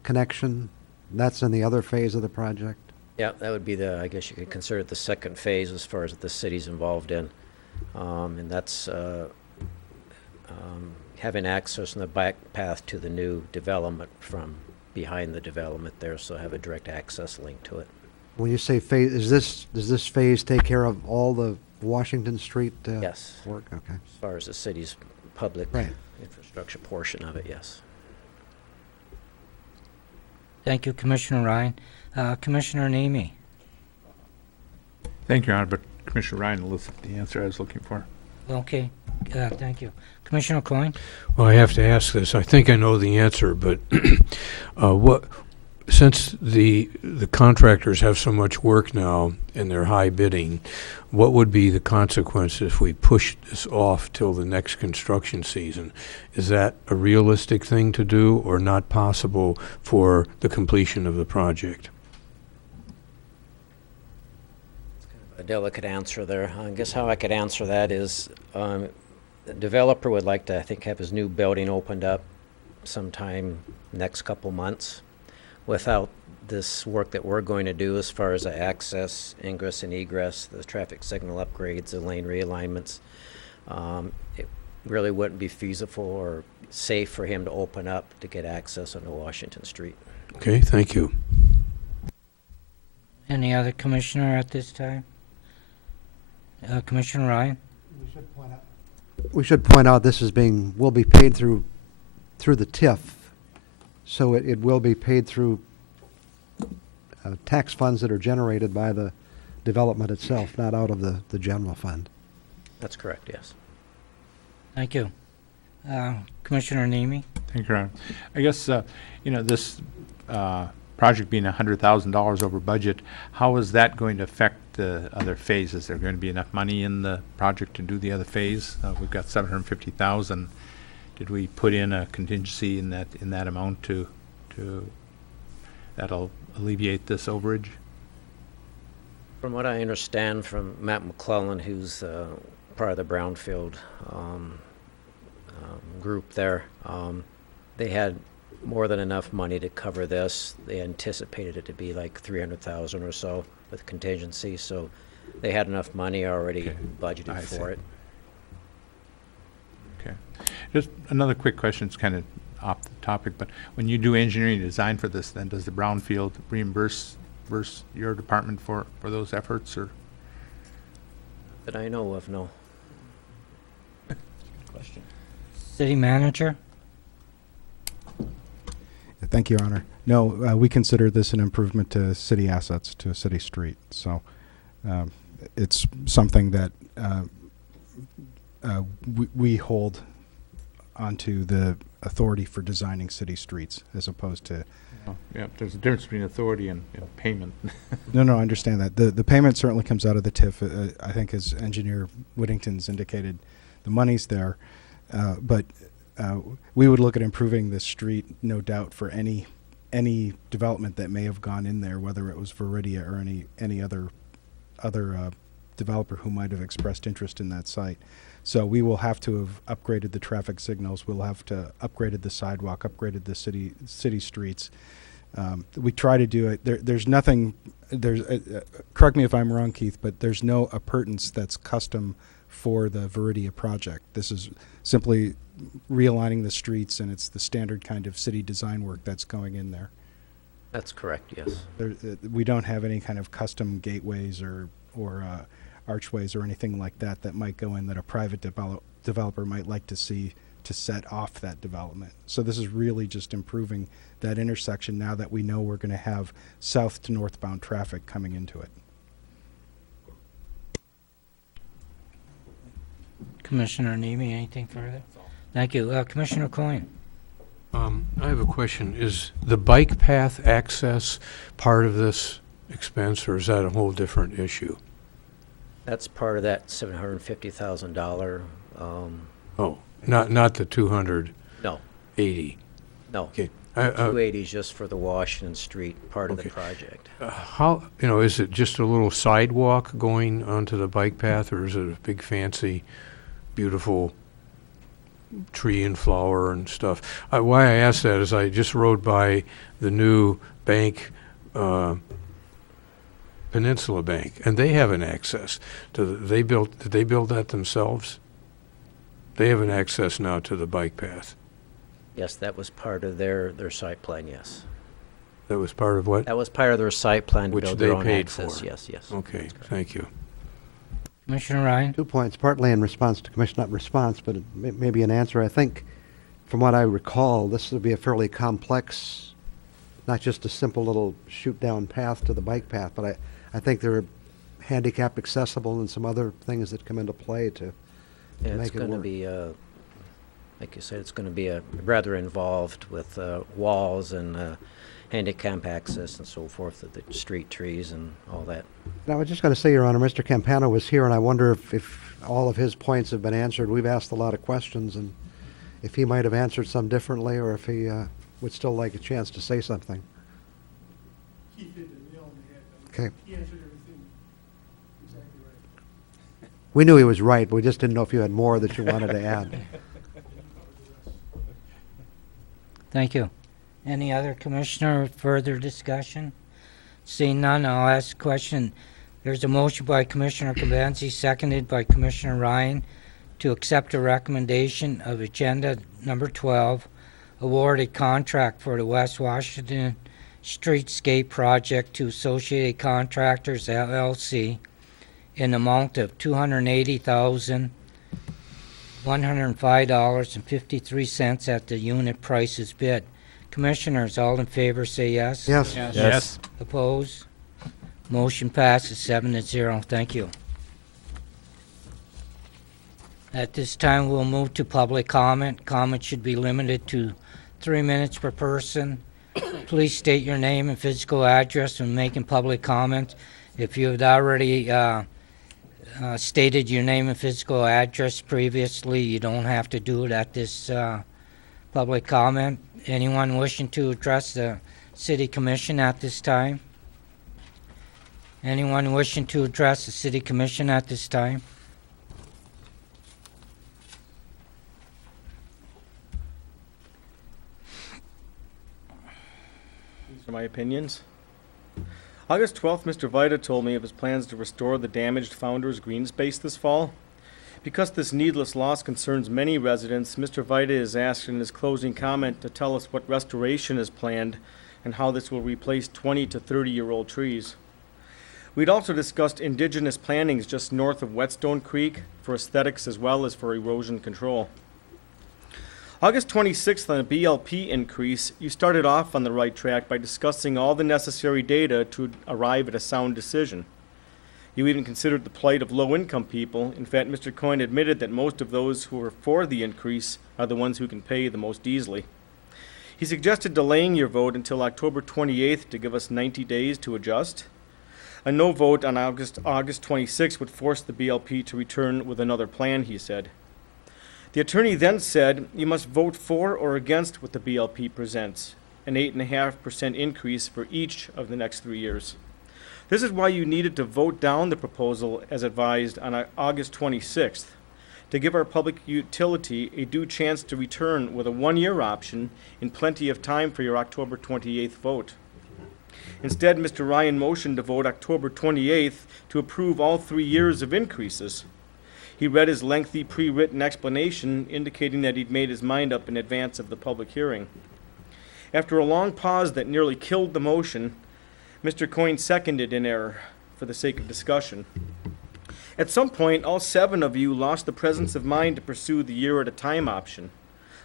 connection, that's in the other phase of the project? Yeah, that would be I guess you could consider it the second phase as far as the city's involved in. And that's having access on the bike path to the new development from behind the development there, so have a direct access link to it. When you say phase, does this phase take care of all the Washington Street yes. work? Okay. As far as the city's public right. infrastructure portion of it, yes. Thank you, Commissioner Ryan. Commissioner Nemi. Thank you, Your Honor, but Commissioner Ryan elicited the answer I was looking for. Okay, thank you. Commissioner Coyne? Well, I have to ask this. I think I know the answer, but since the contractors have so much work now and they're high bidding, what would be the consequence if we push this off till the next construction season? Is that a realistic thing to do or not possible for the completion of the project? A delicate answer there. I guess how I could answer that is the developer would like to, I think, have his new building opened up sometime next couple months. Without this work that we're going to do as far as the access, ingress and egress, the traffic signal upgrades, the lane realignments, it really wouldn't be feasible or safe for him to open up to get access onto Washington Street. Okay, thank you. Any other commissioner at this time? Commissioner Ryan? We should point out this will be paid through the TIF. So it will be paid through tax funds that are generated by the development itself, not out of the general fund. That's correct, yes. Thank you. Commissioner Nemi? Thank you, Your Honor. I guess, this project being $100,000 over budget, how is that going to affect the other phases? Is there going to be enough money in the project to do the other phase? We've got $750,000. Did we put in a contingency in that amount to that'll alleviate this overage? From what I understand from Matt McClellan, who's part of the Brownfield group there, they had more than enough money to cover this. They anticipated it to be like $300,000 or so with contingency, so they had enough money already budgeted for it. Okay. Just another quick question. It's kind of off the topic, but when you do engineering design for this, then does the Brownfield reimburse your department for those efforts, or? That I know of, no. Question. City Manager? Thank you, Your Honor. No, we consider this an improvement to city assets, to a city street. So it's something that we hold onto the authority for designing city streets as opposed to... Yeah, there's a difference between authority and payment. No, I understand that. The payment certainly comes out of the TIF. I think as Engineer Whittington's indicated, the money's there. But we would look at improving the street, no doubt, for any development that may have gone in there, whether it was Viridia or any other developer who might have expressed interest in that site. So we will have to have upgraded the traffic signals. We'll have to upgraded the sidewalk, upgraded the city streets. We try to do it. There's nothing. Correct me if I'm wrong, Keith, but there's no appurtenance that's custom for the Viridia project. This is simply realigning the streets, and it's the standard kind of city design work that's going in there. That's correct, yes. We don't have any kind of custom gateways or archways or anything like that that might go in that a private developer might like to see to set off that development. So this is really just improving that intersection now that we know we're going to have south to northbound traffic coming into it. Commissioner Nemi, anything further? Thank you. Commissioner Coyne. I have a question. Is the bike path access part of this expense, or is that a whole different issue? That's part of that $750,000. Oh, not the 280. No. Okay. 280 is just for the Washington Street part of the project. How, is it just a little sidewalk going onto the bike path, or is it a big fancy, beautiful tree and flower and stuff? Why I ask that is I just rode by the new bank, Peninsula Bank, and they have an access to did they build that themselves? They have an access now to the bike path. Yes, that was part of their site plan, yes. That was part of what? That was part of their site plan to Which build they their own paid access. for. Yes, yes. Okay, thank you. Commissioner Ryan. 2 points, partly in response to Commissioner, not response, but maybe an answer. I think, from what I recall, this would be a fairly complex, not just a simple little shoot-down path to the bike path, but I think there are handicap accessible and some other things that come into play to Yeah, make it's it going to work. be, like you said, it's going to be rather involved with walls and handicap access and so forth, the street trees and all that. And I was just going to say, Your Honor, Mr. Campana was here, and I wonder if all of his points have been answered. We've asked a lot of questions, and if he might have answered some differently, or if he would still like a chance to say something. Keith hit the nail on the head. Okay. He answered everything exactly right. We knew he was right, but we just didn't know if you had more that you wanted to add. Thank you. Any other commissioner further discussion? Seeing none, I'll ask a question. There's a motion by Commissioner Cabenzi, seconded by Commissioner Ryan, to accept a recommendation of agenda number 12, award a contract for the West Washington Streetscape Project to Associated Contractors, LLC, in the amount of $280,105.53 at the unit prices bid. Commissioners, all in favor say yes. Yes. Yes. Opposed? Motion passes 7-0. Thank you. At this time, we'll move to public comment. Comment should be limited to 3 minutes per person. Please state your name and physical address when making public comment. If you have already stated your name and physical address previously, you don't have to do it at this public comment. Anyone wishing to address the City Commission at this time? Anyone wishing to address the City Commission at this time? These are my opinions. August 12th, Mr. Vita told me of his plans to restore the damaged Founders Green Space this fall. Because this needless loss concerns many residents, Mr. Vita is asked in his closing comment to tell us what restoration is planned and how this will replace 20 to 30-year-old trees. We'd also discussed indigenous plantings just north of Whetstone Creek for aesthetics as well as for erosion control. August 26th, on a BLP increase, you started off on the right track by discussing all the necessary data to arrive at a sound decision. You even considered the plight of low-income people. In fact, Mr. Coyne admitted that most of those who are for the increase are the ones who can pay the most easily. He suggested delaying your vote until October 28th to give us 90 days to adjust. A no vote on August 26th would force the BLP to return with another plan, he said. The attorney then said you must vote for or against what the BLP presents, an 8.5% increase for each of the next 3 years. This is why you needed to vote down the proposal as advised on August 26th, to give our public utility a due chance to return with a one-year option in plenty of time for your October 28th vote. Instead, Mr. Ryan motioned to vote October 28th to approve all 3 years of increases. He read his lengthy pre-written explanation indicating that he'd made his mind up in advance of the public hearing. After a long pause that nearly killed the motion, Mr. Coyne seconded in error for the sake of discussion. At some point, all 7 of you lost the presence of mind to pursue the year-at-a-time option.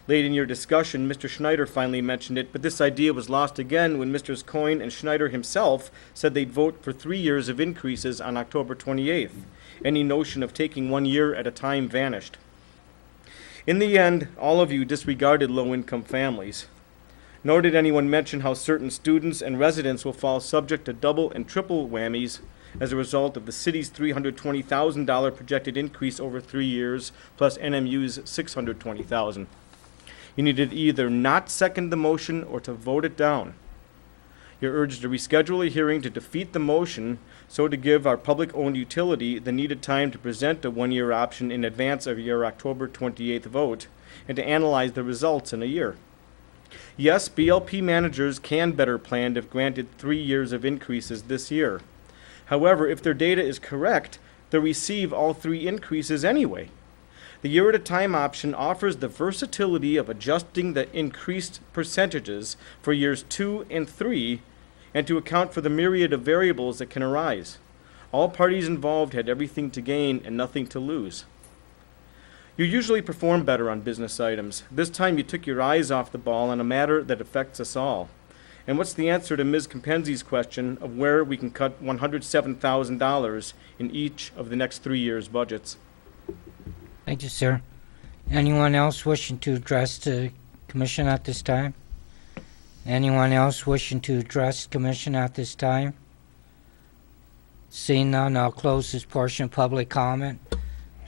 Late in your discussion, Mr. Schneider finally mentioned it, but this idea was lost again when Mr. Coyne and Schneider himself said they'd vote for 3 years of increases on October 28th. Any notion of taking 1 year at a time vanished. In the end, all of you disregarded low-income families. Nor did anyone mention how certain students and residents will fall subject to double and triple whammies as a result of the city's $320,000 projected increase over 3 years, plus NMU's $620,000. You needed to either not second the motion or to vote it down. You're urged to reschedule a hearing to defeat the motion, so to give our public-owned utility the needed time to present a 1-year option in advance of your October 28th vote, and to analyze the results in a year. Yes, BLP managers can better plan if granted 3 years of increases this year. However, if their data is correct, they'll receive all 3 increases anyway. The year-at-a-time option offers the versatility of adjusting the increased percentages for years 2 and 3 and to account for the myriad of variables that can arise. All parties involved had everything to gain and nothing to lose. You usually perform better on business items. This time you took your eyes off the ball on a matter that affects us all. And what's the answer to Ms. Compenzi's question of where we can cut $107,000 in each of the next 3 years' budgets? Thank you, sir. Anyone else wishing to address the commission at this time? Anyone else wishing to address the commission at this time? Seeing none, I'll close this portion of public comment.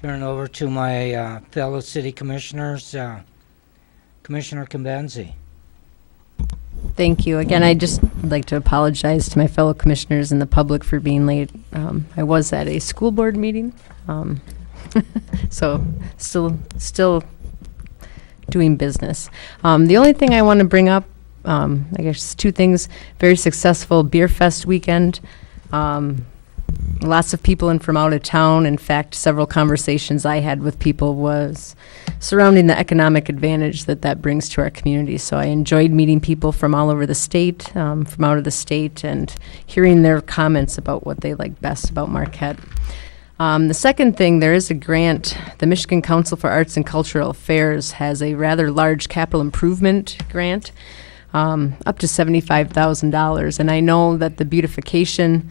Turn it over to my fellow city commissioners. Commissioner Compenzi. Thank you. Again, I'd just like to apologize to my fellow commissioners and the public for being late. I was at a school board meeting, so still doing business. The only thing I want to bring up, I guess 2 things. Very successful Beer Fest weekend. Lots of people in from out of town. In fact, several conversations I had with people was surrounding the economic advantage that brings to our community. So I enjoyed meeting people from all over the state, from out of the state, and hearing their comments about what they like best about Marquette. The second thing, there is a grant. The Michigan Council for Arts and Cultural Affairs has a rather large capital improvement grant, up to $75,000. And I know that the Beautification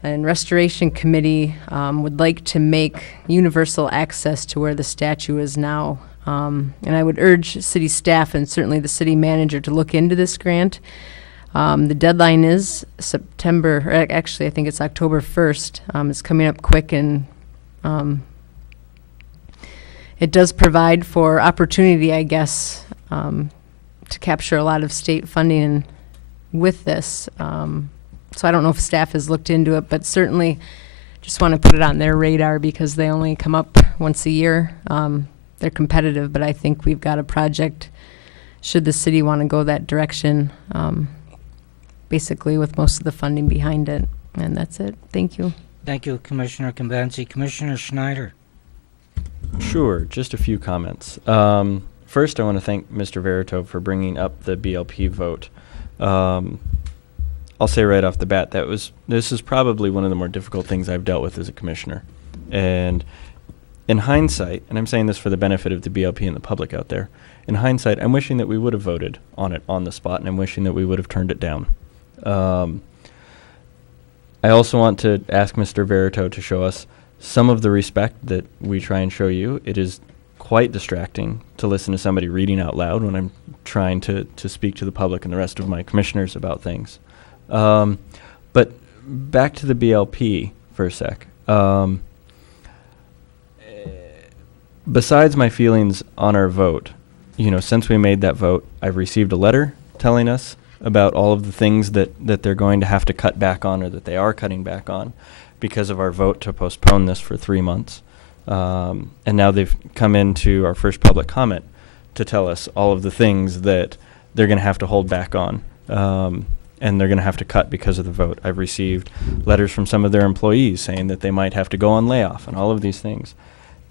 and Restoration Committee would like to make universal access to where the statue is now. And I would urge city staff and certainly the city manager to look into this grant. The deadline is September, or actually I think it's October 1st. It's coming up quick, and it does provide for opportunity, I guess, to capture a lot of state funding with this. So I don't know if staff has looked into it, but certainly just want to put it on their radar because they only come up once a year. They're competitive, but I think we've got a project, should the city want to go that direction, basically with most of the funding behind it. And that's it. Thank you. Thank you, Commissioner Compenzi. Commissioner Schneider. Sure, just a few comments. First, I want to thank Mr. Verito for bringing up the BLP vote. I'll say right off the bat this is probably one of the more difficult things I've dealt with as a commissioner. And in hindsight, and I'm saying this for the benefit of the BLP and the public out there, in hindsight, I'm wishing that we would have voted on it on the spot, and I'm wishing that we would have turned it down. I also want to ask Mr. Verito to show us some of the respect that we try and show you. It is quite distracting to listen to somebody reading out loud when I'm trying to speak to the public and the rest of my commissioners about things. But back to the BLP for a sec. Besides my feelings on our vote, since we made that vote, I've received a letter telling us about all of the things that they're going to have to cut back on, or that they are cutting back on, because of our vote to postpone this for 3 months. And now they've come into our first public comment to tell us all of the things that they're going to have to hold back on. And they're going to have to cut because of the vote. I've received letters from some of their employees saying that they might have to go on layoff and all of these things.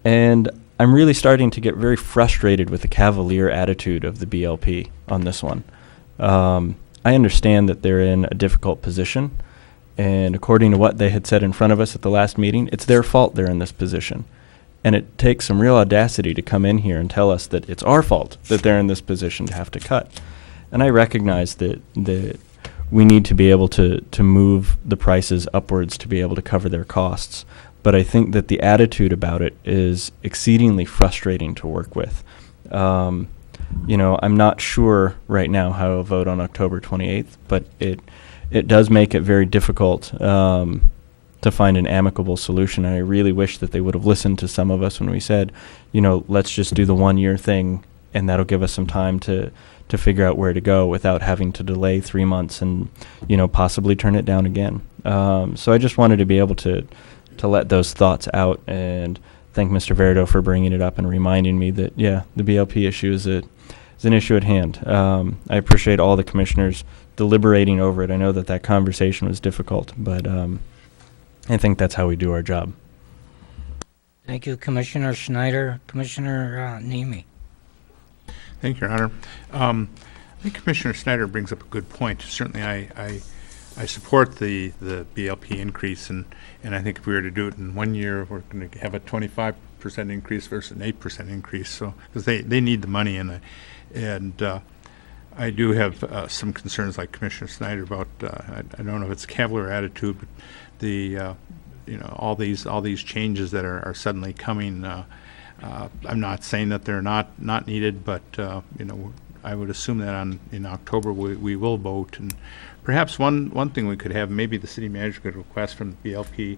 And I'm really starting to get very frustrated with the cavalier attitude of the BLP on this one. I understand that they're in a difficult position, and according to what they had said in front of us at the last meeting, it's their fault they're in this position. And it takes some real audacity to come in here and tell us that it's our fault that they're in this position to have to cut. And I recognize that we need to be able to move the prices upwards to be able to cover their costs. But I think that the attitude about it is exceedingly frustrating to work with. You know, I'm not sure right now how I'll vote on October 28th, but it does make it very difficult to find an amicable solution. And I really wish that they would have listened to some of us when we said, you know, let's just do the 1 year thing, and that'll give us some time to figure out where to go without having to delay 3 months and, you know, possibly turn it down again. So I just wanted to be able to let those thoughts out, and thank Mr. Verdo for bringing it up and reminding me that, yeah, the BLP issue is an issue at hand. I appreciate all the commissioners deliberating over it. I know that conversation was difficult, but I think that's how we do our job. Thank you, Commissioner Schneider. Commissioner Nemi. Thank you, Your Honor. I think Commissioner Snyder brings up a good point. Certainly, I support the BLP increase, and I think if we were to do it in 1 year, we're going to have a 25% increase versus an 8% increase. So, because they need the money, and I do have some concerns, like Commissioner Snyder, about I don't know if it's cavalier attitude, but the you know, all these changes that are suddenly coming. I'm not saying that they're not needed, but you know, I would assume that in October we will vote. And perhaps one thing we could have, maybe the city manager could request from the BLP.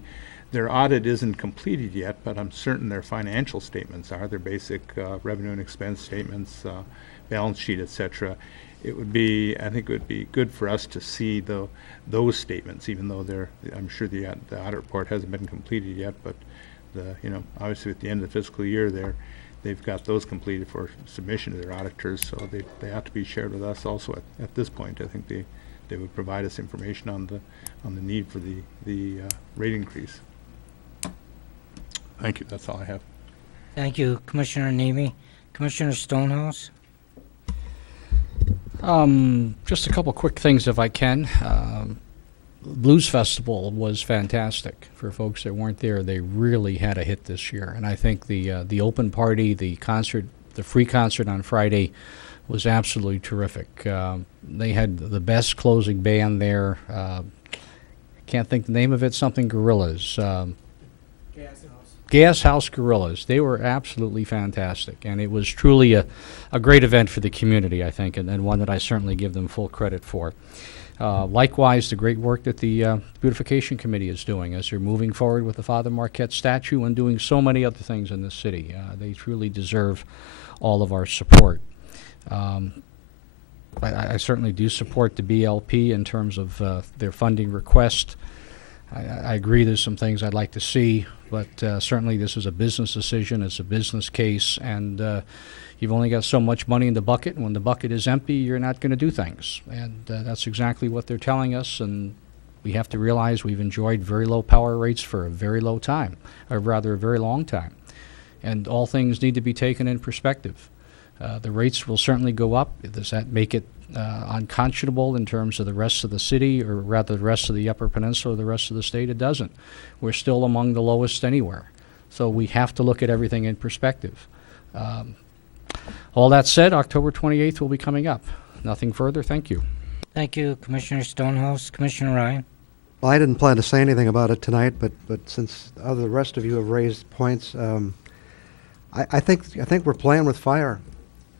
Their audit isn't completed yet, but I'm certain their financial statements are, their basic revenue and expense statements, balance sheet, etc. I think it would be good for us to see those statements, even though I'm sure the audit report hasn't been completed yet, but you know, obviously at the end of the fiscal year they've got those completed for submission to their auditors, so they have to be shared with us also at this point. I think they would provide us information on the need for the rate increase. Thank you. That's all I have. Thank you, Commissioner Nemi. Commissioner Stonehouse. Just a couple quick things if I can. Blues Festival was fantastic. For folks that weren't there, they really had a hit this year. And I think the open party, the concert, the free concert on Friday was absolutely terrific. They had the best closing band there. Can't think the name of it, something Gorillas. Gas House Gorillas. They were absolutely fantastic, and it was truly a great event for the community, I think, and one that I certainly give them full credit for. Likewise, the great work that the Beautification Committee is doing as they're moving forward with the Father Marquette statue and doing so many other things in the city. They truly deserve all of our support. I certainly do support the BLP in terms of their funding request. I agree there's some things I'd like to see, but certainly this is a business decision, it's a business case, and you've only got so much money in the bucket, and when the bucket is empty, you're not going to do things. And that's exactly what they're telling us, and we have to realize we've enjoyed very low power rates for a very low time, or rather a very long time. And all things need to be taken in perspective. The rates will certainly go up. Does that make it unconscionable in terms of the rest of the city, or rather the rest of the Upper Peninsula or the rest of the state? It doesn't. We're still among the lowest anywhere. So we have to look at everything in perspective. All that said, October 28th will be coming up. Nothing further. Thank you. Thank you, Commissioner Stonehouse. Commissioner Ryan. Well, I didn't plan to say anything about it tonight, but since the rest of you have raised points, I think we're playing with fire.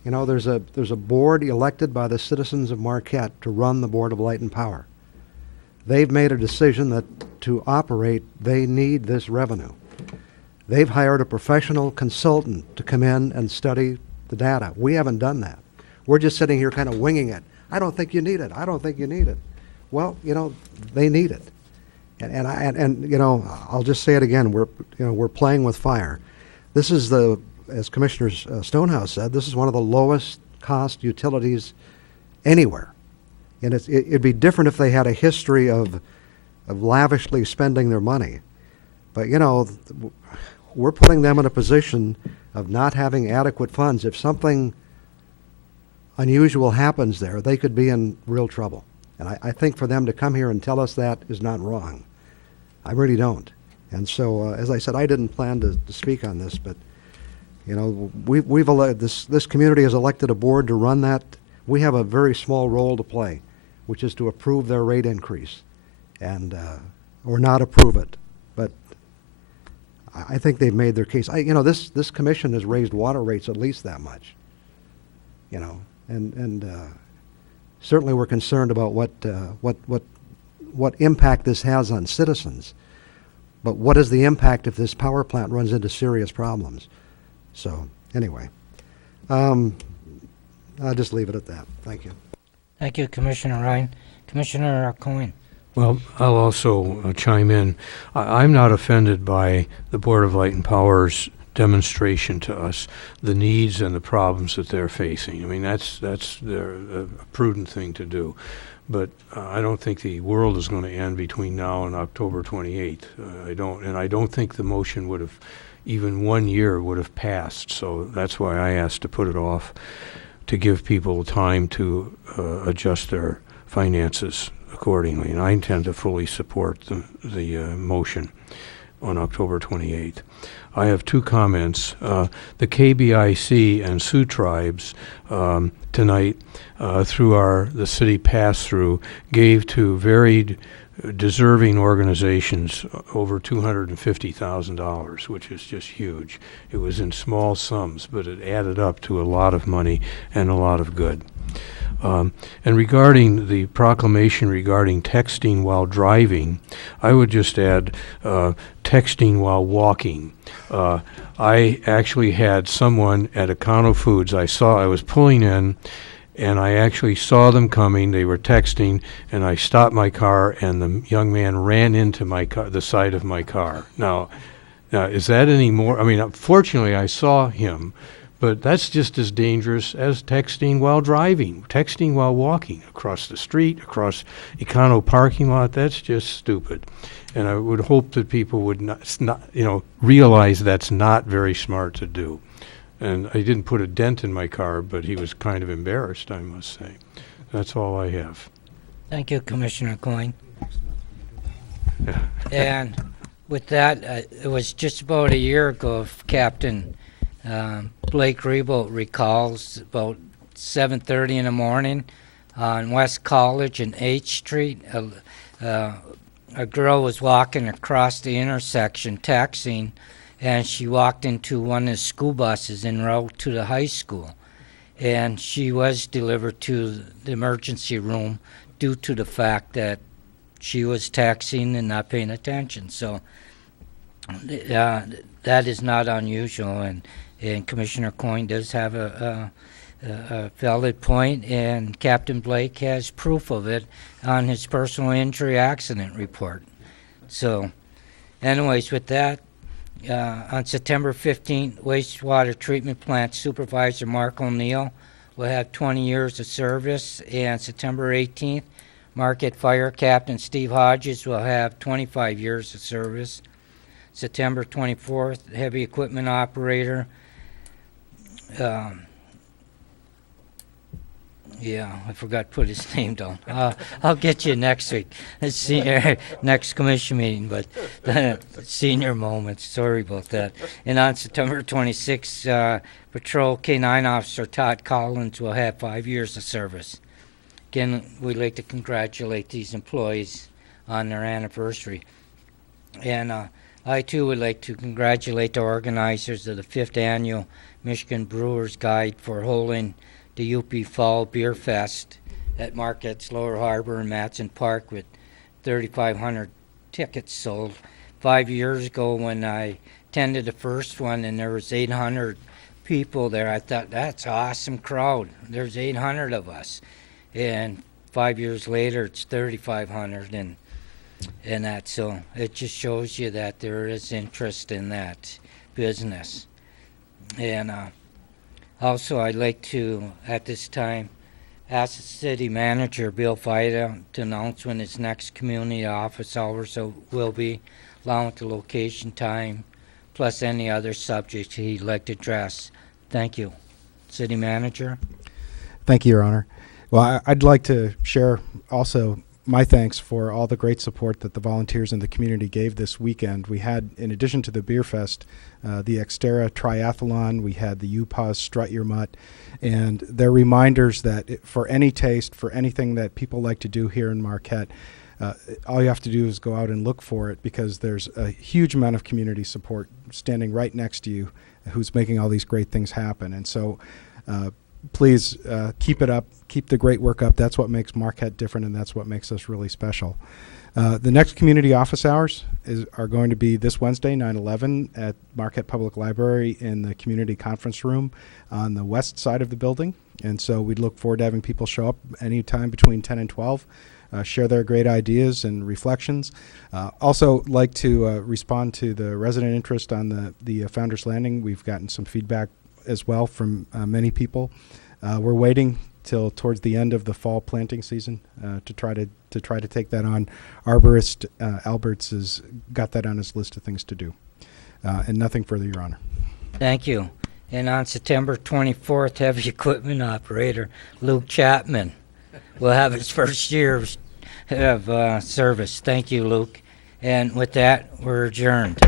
You know, there's a board elected by the citizens of Marquette to run the Board of Light and Power. They've made a decision that to operate, they need this revenue. They've hired a professional consultant to come in and study the data. We haven't done that. We're just sitting here kind of winging it. I don't think you need it. I don't think you need it. Well, you know, they need it. And you know, I'll just say it again. We're playing with fire. This is as Commissioner Stonehouse said, this is one of the lowest cost utilities anywhere. And it'd be different if they had a history of lavishly spending their money. But, you know, we're putting them in a position of not having adequate funds. If something unusual happens there, they could be in real trouble. And I think for them to come here and tell us that is not wrong. I really don't. And so, as I said, I didn't plan to speak on this, but you know, this community has elected a board to run that. We have a very small role to play, which is to approve their rate increase, and or not approve it. But I think they've made their case. You know, this commission has raised water rates at least that much. You know, and certainly we're concerned about what impact this has on citizens. But what is the impact if this power plant runs into serious problems? So anyway, I'll just leave it at that. Thank you. Thank you, Commissioner Ryan. Commissioner Coyne. Well, I'll also chime in. I'm not offended by the Board of Light and Power's demonstration to us, the needs and the problems that they're facing. I mean, that's a prudent thing to do. But I don't think the world is going to end between now and October 28th. I don't think the motion would have, even 1 year would have passed. So that's why I asked to put it off, to give people time to adjust their finances accordingly. And I intend to fully support the motion on October 28th. I have two comments. The KBIC and Sioux tribes tonight, through the city pass-through, gave to varied deserving organizations over $250,000, which is just huge. It was in small sums, but it added up to a lot of money and a lot of good. And regarding the proclamation regarding texting while driving, I would just add texting while walking. I actually had someone at Econo Foods, I was pulling in, and I actually saw them coming. They were texting, and I stopped my car, and the young man ran into my car, the side of my car. Now, is that any more? I mean, fortunately, I saw him, but that's just as dangerous as texting while driving, texting while walking across the street, across Econo parking lot. That's just stupid. And I would hope that people would not realize that's not very smart to do. And I didn't put a dent in my car, but he was kind of embarrassed, I must say. That's all I have. Thank you, Commissioner Coyne. And with that, it was just about a year ago, if Captain Blake Rebo recalls, about 7:30 in the morning on West College and H Street, a girl was walking across the intersection taxiing, and she walked into one of the school buses en route to the high school. And she was delivered to the emergency room due to the fact that she was taxiing and not paying attention. So that is not unusual, and Commissioner Coyne does have a valid point, and Captain Blake has proof of it on his personal injury accident report. So anyways, with that, on September 15th, wastewater treatment plant supervisor Mark O'Neill will have 20 years of service, and September 18th, Marquette Fire Captain Steve Hodges will have 25 years of service. September 24th, heavy equipment operator, I forgot to put his name down. I'll get you next week. Next commission meeting, but senior moments. Sorry about that. And on September 26th, Patrol K-9 Officer Todd Collins will have 5 years of service. Again, we'd like to congratulate these employees on their anniversary. And I, too, would like to congratulate the organizers of the 5th Annual Michigan Brewers Guide for holding the UP Fall Beer Fest at Marquette's Lower Harbor and Matson Park with 3,500 tickets sold. 5 years ago when I attended the first one and there was 800 people there, I thought, that's an awesome crowd. There's 800 of us. And 5 years later, it's 3,500 and that. So it just shows you that there is interest in that business. And also, I'd like to, at this time, ask the city manager, Bill Fida, to announce when his next community office hours will be, along with the location, time, plus any other subject he'd like to address. Thank you. City manager. Thank you, Your Honor. Well, I'd like to share also my thanks for all the great support that the volunteers in the community gave this weekend. We had, in addition to the Beer Fest, the Xterra Triathlon, we had the UPAWS Strut Your Mutt, and they're reminders that for any taste, for anything that people like to do here in Marquette, all you have to do is go out and look for it, because there's a huge amount of community support standing right next to you who's making all these great things happen. And so please keep it up, keep the great work up. That's what makes Marquette different, and that's what makes us really special. The next community office hours are going to be this Wednesday, 9/11, at Marquette Public Library in the community conference room on the west side of the building. And so we'd look forward to having people show up anytime between 10 and 12. Share their great ideas and reflections. Also like to respond to the resident interest on the Founders Landing. We've gotten some feedback as well from many people. We're waiting till towards the end of the fall planting season to try to take that on. Arborist Alberts has got that on his list of things to do. And nothing further, Your Honor. Thank you. And on September 24th, heavy equipment operator Luke Chapman will have his first year of service. Thank you, Luke. And with that, we're adjourned.